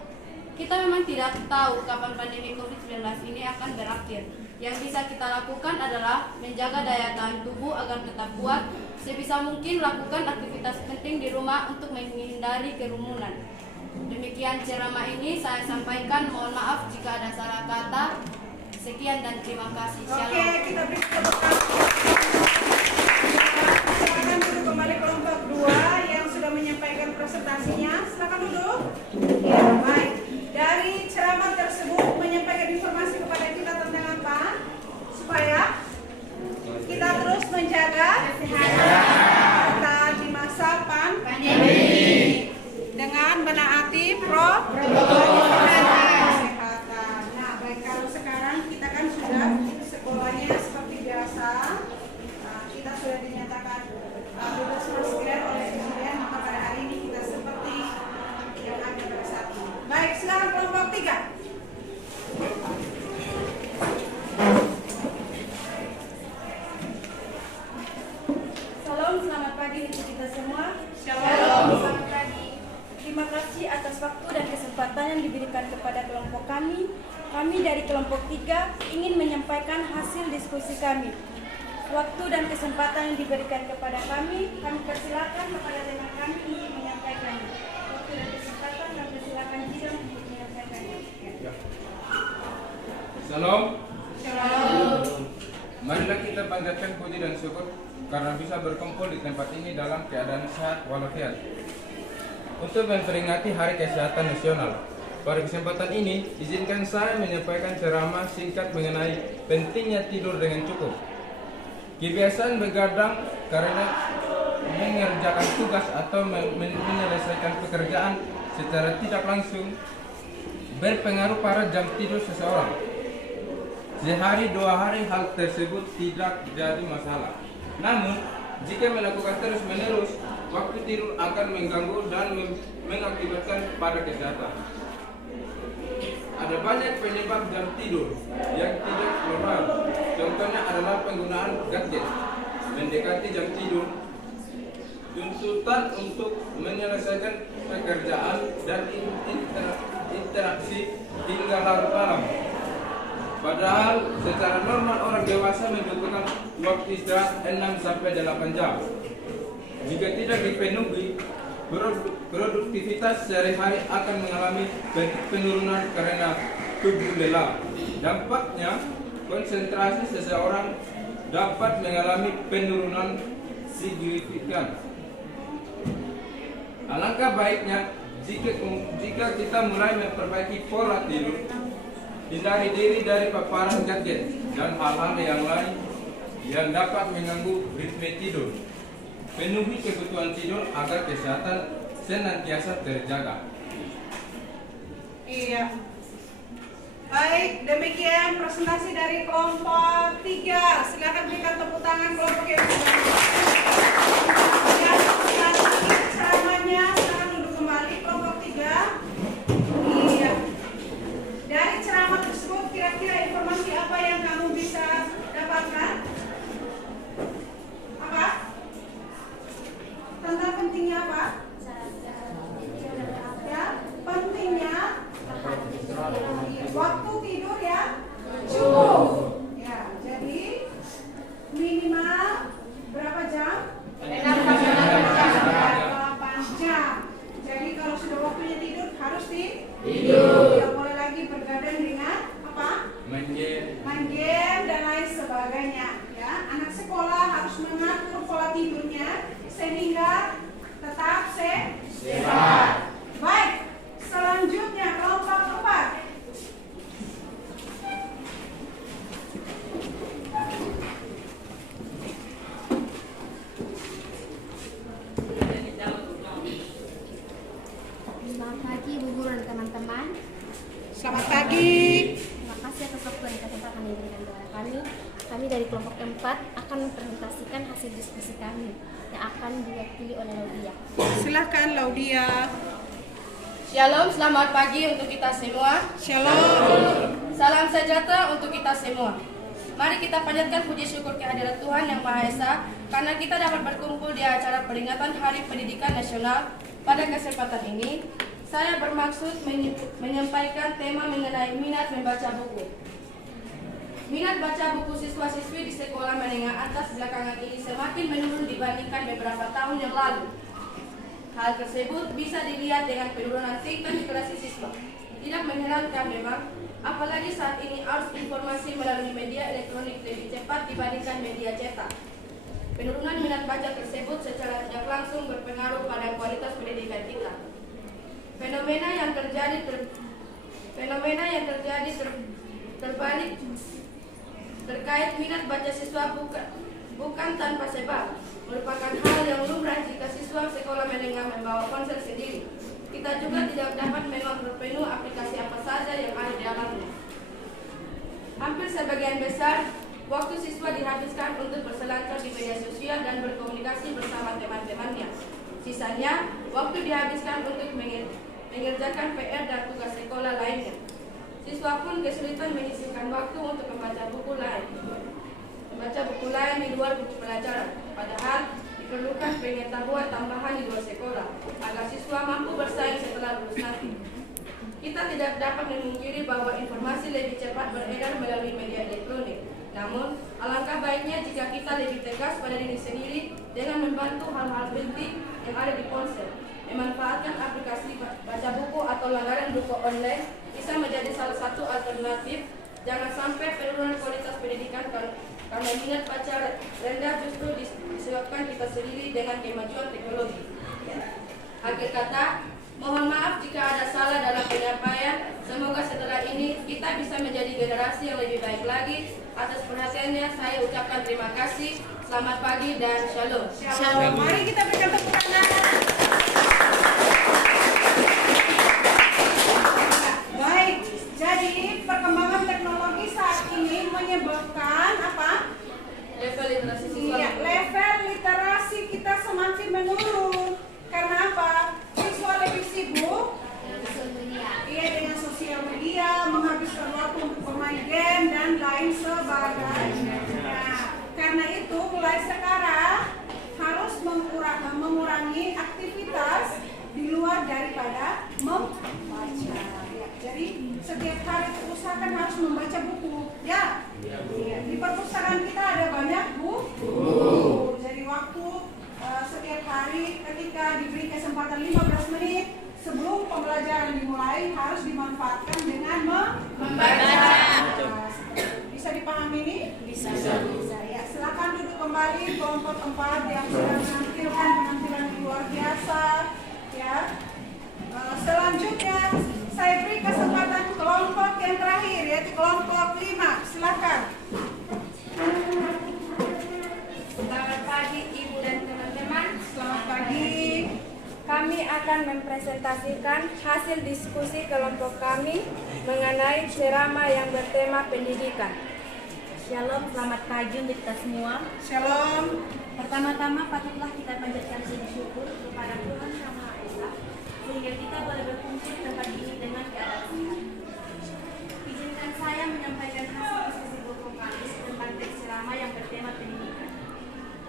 Kita memang tidak tahu kapan pandemi COVID-19 ini akan berakhir. Yang bisa kita lakukan adalah menjaga daya tahan tubuh agar tetap kuat. Sebisa mungkin lakukan aktivitas penting di rumah untuk menghindari kerumunan. Demikian ceramah ini saya sampaikan. Mohon maaf jika ada salah kata. Sekian dan terima kasih. Shalom. Oke, kita beri tepuk tangan. Silakan duduk kembali kelompok 2 yang sudah menyampaikan presentasinya. Silakan duduk. Ya, baik. Dari ceramah tersebut menyampaikan informasi kepada kita tentang apa? Supaya kita terus menjaga kesehatan kita di masa pandemi dengan menaati protokol kesehatan. Nah, baik, kalau sekarang kita kan sudah sekolahnya seperti biasa. Nah, kita sudah dinyatakan bebas masker oleh Presiden, maka pada hari ini kita seperti yang ada pada saat ini. Baik, silakan kelompok 3. Salam, selamat pagi untuk kita semua. Shalom. Selamat pagi. Terima kasih atas waktu dan kesempatan yang diberikan kepada kelompok kami. Kami dari kelompok 3 ingin menyampaikan hasil diskusi kami. Waktu dan kesempatan yang diberikan kepada kami persilakan kepada teman kami untuk menyampaikannya. Waktu dan kesempatan kami persilakan juga untuk menyampaikannya. Shalom. Shalom. Marilah kita panjatkan puji dan syukur karena bisa berkumpul di tempat ini dalam keadaan sehat walafiat. Untuk memperingati Hari Kesehatan Nasional, pada kesempatan ini izinkan saya menyampaikan ceramah singkat mengenai pentingnya tidur dengan cukup. Kebiasaan begadang karena mengerjakan tugas atau menyelesaikan pekerjaan secara tidak langsung berpengaruh pada jam tidur seseorang. Sehari 2 hari hal tersebut tidak jadi masalah. Namun, jika melakukan terus-menerus, waktu tidur akan mengganggu dan mengakibatkan pada kesehatan. Ada banyak penyebab jam tidur yang tidak normal. Contohnya adalah penggunaan gadget, mendekati jam tidur, tuntutan untuk menyelesaikan pekerjaan dan interaksi hingga larut malam. Padahal secara normal orang dewasa membutuhkan waktu istirahat 6-8 jam. Jika tidak dipenuhi, produktivitas sehari-hari akan mengalami penurunan karena tubuh lelah. Dampaknya, konsentrasi seseorang dapat mengalami penurunan signifikan. Alangkah baiknya jika kita mulai memperbaiki pola tidur, hindari diri dari paparan gadget dan hal-hal yang lain yang dapat mengganggu ritme tidur. Penuhi kebutuhan tidur agar kesehatan senantiasa terjaga. Iya. Baik, demikian presentasi dari kelompok 3. Silakan berikan tepuk tangan kelompok yang sudah. keempat akan mempresentasikan hasil diskusi kami yang akan diwakili oleh Laudia. Silahkan Laudia. Shalom, selamat pagi untuk kita semua. Shalom. Salam sejahtera untuk kita semua. Mari kita panjatkan puji syukur kehadirat Tuhan Yang Maha Esa karena kita dapat berkumpul di acara peringatan Hari Pendidikan Nasional. Pada kesempatan ini, saya bermaksud menyampaikan tema mengenai minat membaca buku. Minat baca buku siswa-siswi di sekolah menengah atas belakangan ini semakin menurun dibandingkan beberapa tahun yang lalu. Hal tersebut bisa dilihat dengan penurunan tingkat literasi siswa. Tidak mengherankan memang, apalagi saat ini arus informasi melalui media elektronik lebih cepat dibandingkan media cetak. Penurunan minat baca tersebut secara tidak langsung berpengaruh pada kualitas pendidikan kita. Fenomena yang terjadi terbalik terkait minat baca siswa bukan tanpa sebab, merupakan hal yang lumrah jika siswa sekolah menengah membawa ponsel sendiri. Kita juga tidak dapat mengontrol penuh aplikasi apa saja yang ada di dalamnya. Hampir sebagian besar waktu siswa dihabiskan untuk berselancar di media sosial dan berkomunikasi bersama teman-temannya. Sisanya, waktu dihabiskan untuk mengerjakan PR dan tugas sekolah lainnya. Siswa pun kesulitan menyisihkan waktu untuk membaca buku lain. Membaca buku lain di luar buku pelajaran. Padahal diperlukan pengetahuan tambahan di luar sekolah agar siswa mampu bersaing setelah lulus nanti. Kita tidak dapat memungkiri bahwa informasi lebih cepat beredar melalui media elektronik. Namun, alangkah baiknya jika kita lebih tegas pada diri sendiri dengan membantu hal-hal penting yang ada di ponsel. Memanfaatkan aplikasi baca buku atau langganan buku online bisa menjadi salah satu alternatif. Jangan sampai penurunan kualitas pendidikan karena minat baca rendah justru disebabkan kita sendiri dengan kemajuan teknologi. Akhir kata, mohon maaf jika ada salah dalam penyampaian. Semoga setelah ini kita bisa menjadi generasi yang lebih baik lagi. Atas perhatiannya saya ucapkan terima kasih. Selamat pagi dan shalom. Shalom. Mari kita berikan tepuk tangan. Baik, jadi perkembangan teknologi saat ini menyebabkan apa? Level literasi siswa. Iya, level literasi kita semakin menurun. Karena apa? Siswa lebih sibuk. Iya, dengan sosial media, menghabiskan waktu untuk bermain game dan lain sebagainya. Karena itu mulai sekarang harus mengurangi aktivitas di luar daripada membaca. Ya, jadi setiap hari usahakan harus membaca buku. Ya, di perpustakaan kita ada banyak buku. Jadi waktu setiap hari ketika diberi kesempatan 15 menit sebelum pembelajaran dimulai harus dimanfaatkan dengan membaca. Bisa dipahami ini? Bisa. Ya, silakan duduk kembali kelompok 4 yang sudah menampilkan penampilan yang luar biasa. Ya. Selanjutnya saya beri kesempatan kelompok yang terakhir yaitu kelompok 5. Silakan. Selamat pagi Ibu dan teman-teman. Selamat pagi. Kami akan mempresentasikan hasil diskusi kelompok kami mengenai ceramah yang bertema pendidikan. Shalom, selamat pagi untuk kita semua. Shalom. Pertama-tama patutlah kita panjatkan puji syukur kepada Tuhan Yang Maha Esa sehingga kita boleh berkumpul di tempat ini dengan keadaan sehat. Izinkan saya menyampaikan hasil diskusi kelompok kami tentang teks ceramah yang bertema pendidikan.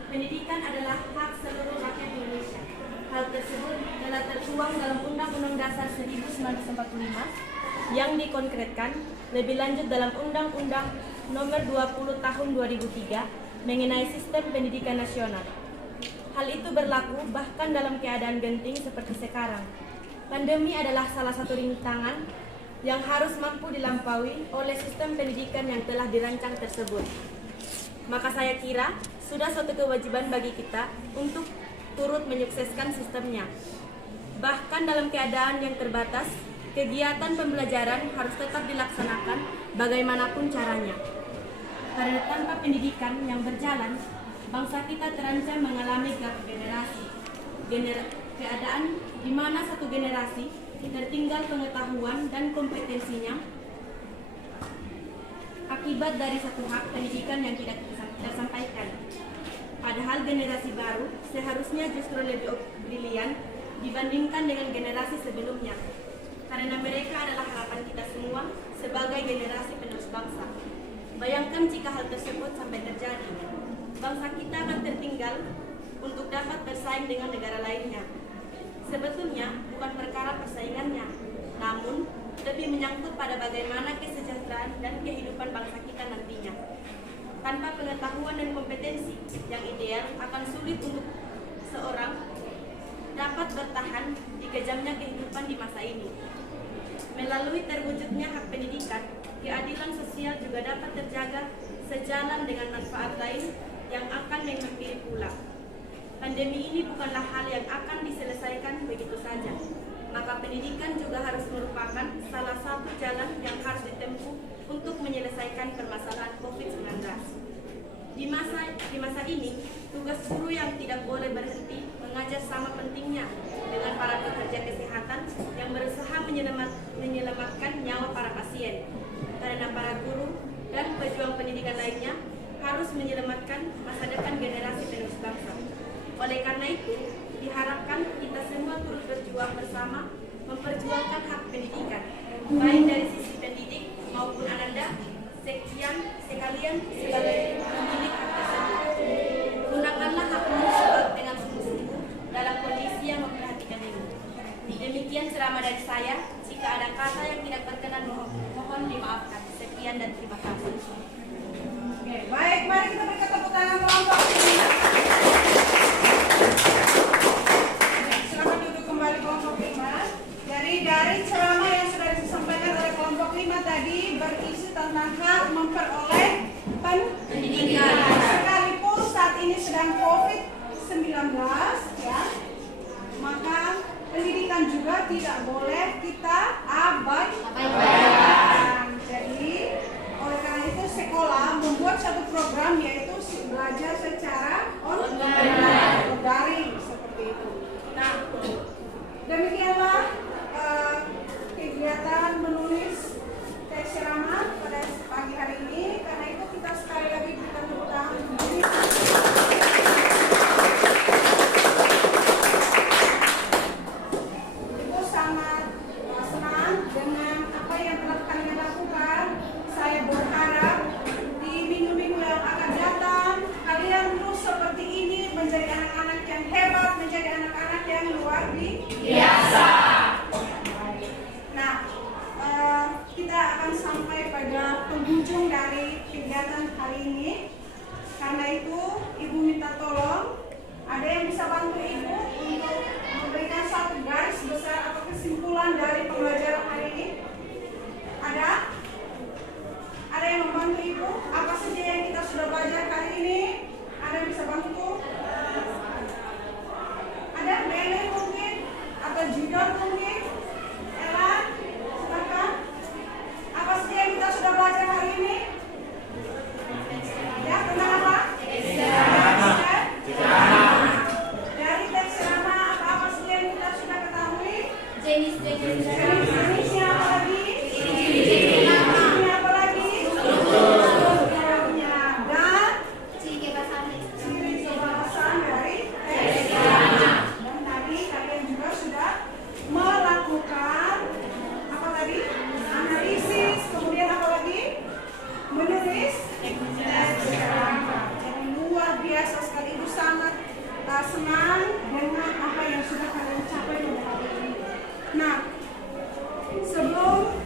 Pendidikan adalah hak seluruh rakyat Indonesia. Hal tersebut telah tertuang dalam Undang-Undang Dasar 1945 yang dikonkretkan lebih lanjut dalam Undang-Undang Nomor 20 Tahun 2003 mengenai Sistem Pendidikan Nasional. Hal itu berlaku bahkan dalam keadaan genting seperti sekarang. Pandemi adalah salah satu rintangan yang harus mampu dilampaui oleh sistem pendidikan yang telah dirancang tersebut. Maka saya kira sudah suatu kewajiban bagi kita untuk turut menyukseskan sistemnya. Bahkan dalam keadaan yang terbatas, kegiatan pembelajaran harus tetap dilaksanakan bagaimanapun caranya. Karena tanpa pendidikan yang berjalan, bangsa kita terancam mengalami gap generasi. Keadaan di mana satu generasi tertinggal pengetahuan dan kompetensinya akibat dari satu hak pendidikan yang tidak tersampaikan. Padahal generasi baru seharusnya justru lebih brilian dibandingkan dengan generasi sebelumnya. Karena mereka adalah harapan kita semua sebagai generasi penerus bangsa. Bayangkan jika hal tersebut sampai terjadi. Bangsa kita akan tertinggal untuk dapat bersaing dengan negara lainnya. Sebetulnya bukan perkara persaingannya, namun lebih menyangkut pada bagaimana kesejahteraan dan kehidupan bangsa kita nantinya. Tanpa pengetahuan dan kompetensi yang ideal akan sulit untuk seorang dapat bertahan di kejamnya kehidupan di masa ini. Melalui terwujudnya hak pendidikan, keadilan sosial juga dapat terjaga sejalan dengan manfaat lain yang akan menghampiri pula. Pandemi ini bukanlah hal yang akan diselesaikan begitu saja. Maka pendidikan juga harus merupakan salah satu jalan yang harus ditempuh untuk menyelesaikan permasalahan COVID-19. Di masa ini, tugas guru yang tidak boleh berhenti mengajar sama pentingnya dengan para pekerja kesehatan yang berusaha menyelamatkan nyawa para pasien. Karena para guru dan pejuang pendidikan lainnya harus menyelamatkan masa depan generasi penerus bangsa. Oleh karena itu, diharapkan kita semua turut berjuang bersama memperjuangkan hak pendidikan, baik dari sisi pendidik maupun Ananda sekalian sebagai pemilik hak tersebut. Gunakanlah hakmu dengan sungguh-sungguh dalam kondisi yang memperhatikan ini. Demikian ceramah dari saya. Jika ada kata yang tidak berkenan, mohon dimaafkan. Sekian dan terima kasih. Oke, baik, mari kita berikan tepuk tangan kelompok ini. Silakan duduk kembali kelompok 5. Dari ceramah yang sudah disampaikan oleh kelompok 5 tadi berisi tentang hak memperoleh pendidikan. Sekalipun saat ini sedang COVID-19, ya, maka pendidikan juga tidak boleh kita abaikan. Jadi, oleh karena itu sekolah membuat satu program yaitu belajar secara online, daring seperti itu. Nah, demikianlah kegiatan menulis teks ceramah pada pagi hari ini. Karena itu kita sekali lagi kita berutang Ibu sangat senang dengan apa yang telah kalian lakukan. Saya berharap di minggu-minggu yang akan datang kalian terus seperti ini menjadi anak-anak yang hebat, menjadi anak-anak yang luar biasa. Nah, kita akan sampai pada penghujung dari kegiatan hari ini. Karena itu, Ibu minta tolong, ada yang bisa bantu Ibu untuk memberikan satu garis besar atau kesimpulan dari pembelajaran hari ini? Ada? Ada yang membantu Ibu? Apa saja yang kita sudah belajar hari ini? Ada yang bisa bantu? Ada? Mele mungkin? Atau Jidon mungkin? Ella? Silakan. Apa saja yang kita sudah belajar hari ini? Ya, tentang apa? Dari teks ceramah apa saja yang kita sudah ketahui? Jenis-jenisnya apa lagi? Jenisnya apa lagi? Dan ciri kebahasan dari teks ceramah. Dan tadi kalian juga sudah melakukan apa tadi? Analisis, kemudian apa lagi? Menulis teks ceramah. Jadi luar biasa sekali. Ibu sangat senang dengan apa yang sudah kalian capai pada hari ini. Nah, sebelum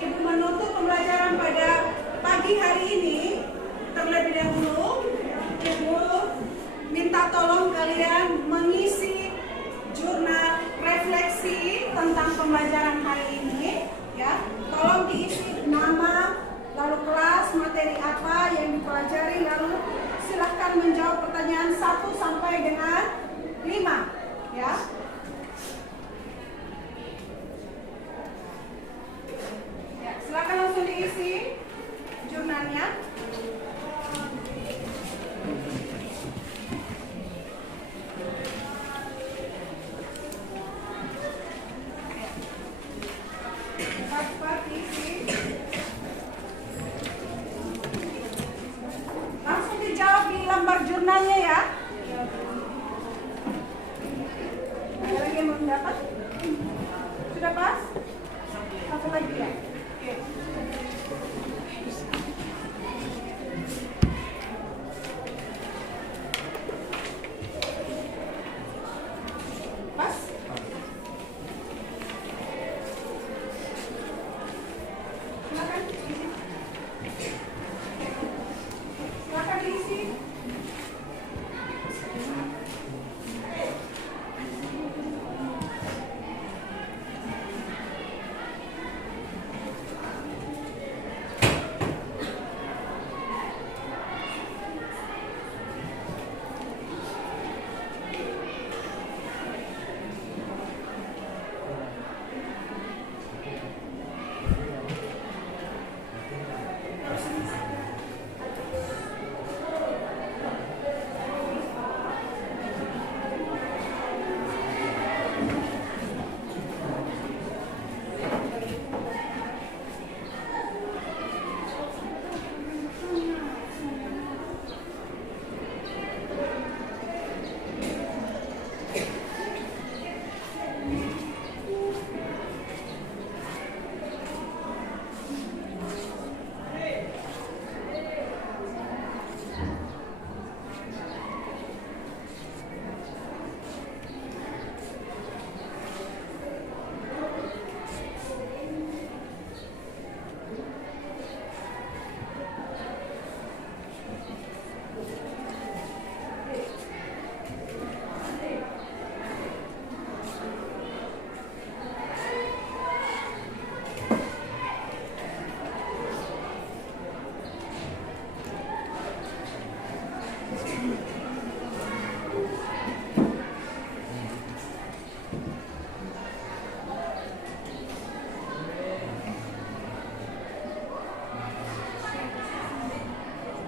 Ibu menutup pembelajaran pada pagi hari ini, terlebih dahulu Ibu minta tolong kalian mengisi jurnal refleksi tentang pembelajaran hari ini, ya. Tolong diisi nama, lalu kelas, materi apa yang dipelajari, lalu silahkan menjawab pertanyaan 1 sampai dengan 5, ya. Ya, silakan langsung diisi jurnalnya. Cepat-cepat diisi. Langsung dijawab. jurnalnya ya. Ada lagi yang belum dapat? Sudah pas? Satu lagi ya? Oke. Pas? Silakan diisi. Silakan diisi.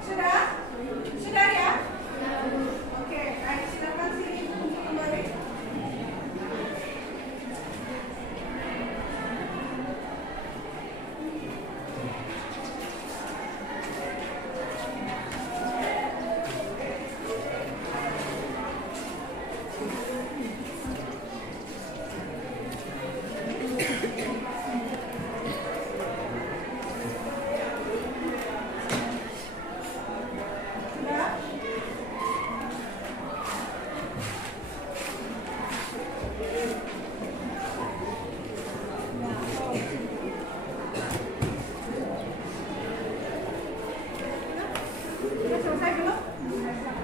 Sudah? Sudah ya? Oke, baik, silakan sini untuk kembali. Sudah? Sudah selesai belum? Sudah selesai.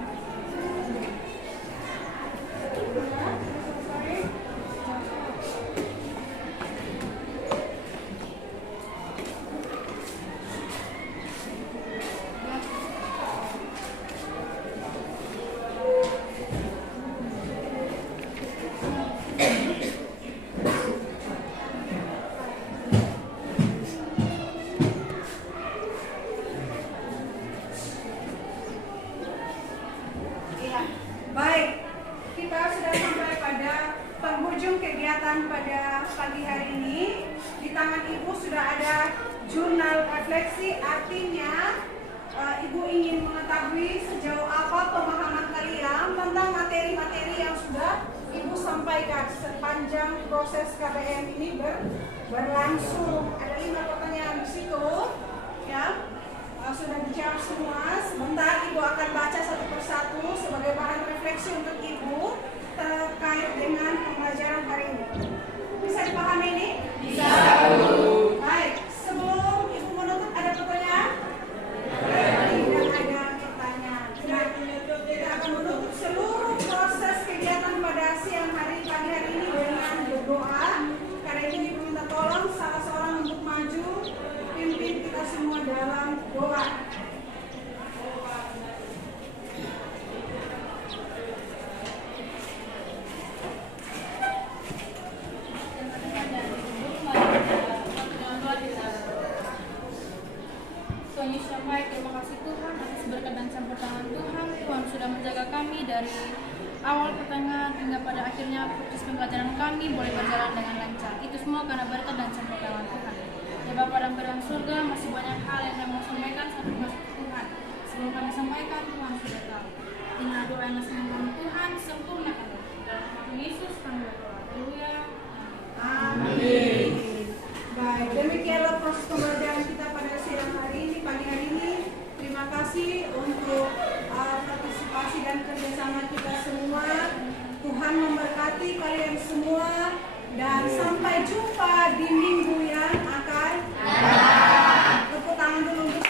Iya. Baik, kita sudah sampai pada penghujung kegiatan pada pagi hari ini. Di tangan Ibu sudah ada jurnal refleksi, artinya Ibu ingin mengetahui sejauh apa pemahaman kalian tentang materi-materi yang sudah Ibu sampaikan sepanjang proses KBM ini berlangsung. Ada 5 pertanyaan di situ, ya. Sudah dijawab semua. Sebentar Ibu akan baca satu persatu sebagai bahan refleksi untuk Ibu terkait dengan pembelajaran hari ini. Bisa dipahami ini? Bisa. Baik, sebelum Ibu menutup ada pertanyaan? Tidak ada pertanyaan. Nah, kita akan menutup seluruh proses kegiatan pada siang hari pagi hari ini dengan berdoa. Karena itu Ibu minta tolong salah seorang untuk maju, pimpin kita semua dalam doa. Tuhan Yesus yang baik, terima kasih Tuhan atas berkat dan campur tangan Tuhan. Tuhan sudah menjaga kami dari awal pertengahan hingga pada akhirnya proses pembelajaran kami boleh berjalan dengan lancar. Itu semua karena berkat dan campur tangan Tuhan. Ya Bapa dan dalam surga, masih banyak hal yang kami mau sampaikan satu persatu Tuhan. Sebelum kami sampaikan, Tuhan sudah tahu. Di doa yang nasibkan Tuhan sempurnakanlah. Dalam nama Yesus kami berdoa. Haleluya. Amin. Baik, demikianlah proses pembelajaran kita pada siang hari ini, pagi hari ini. Terima kasih untuk partisipasi dan kerjasama kita semua. Tuhan memberkati kalian semua dan sampai jumpa di minggu yang akan datang. Tepuk tangan dulu untuk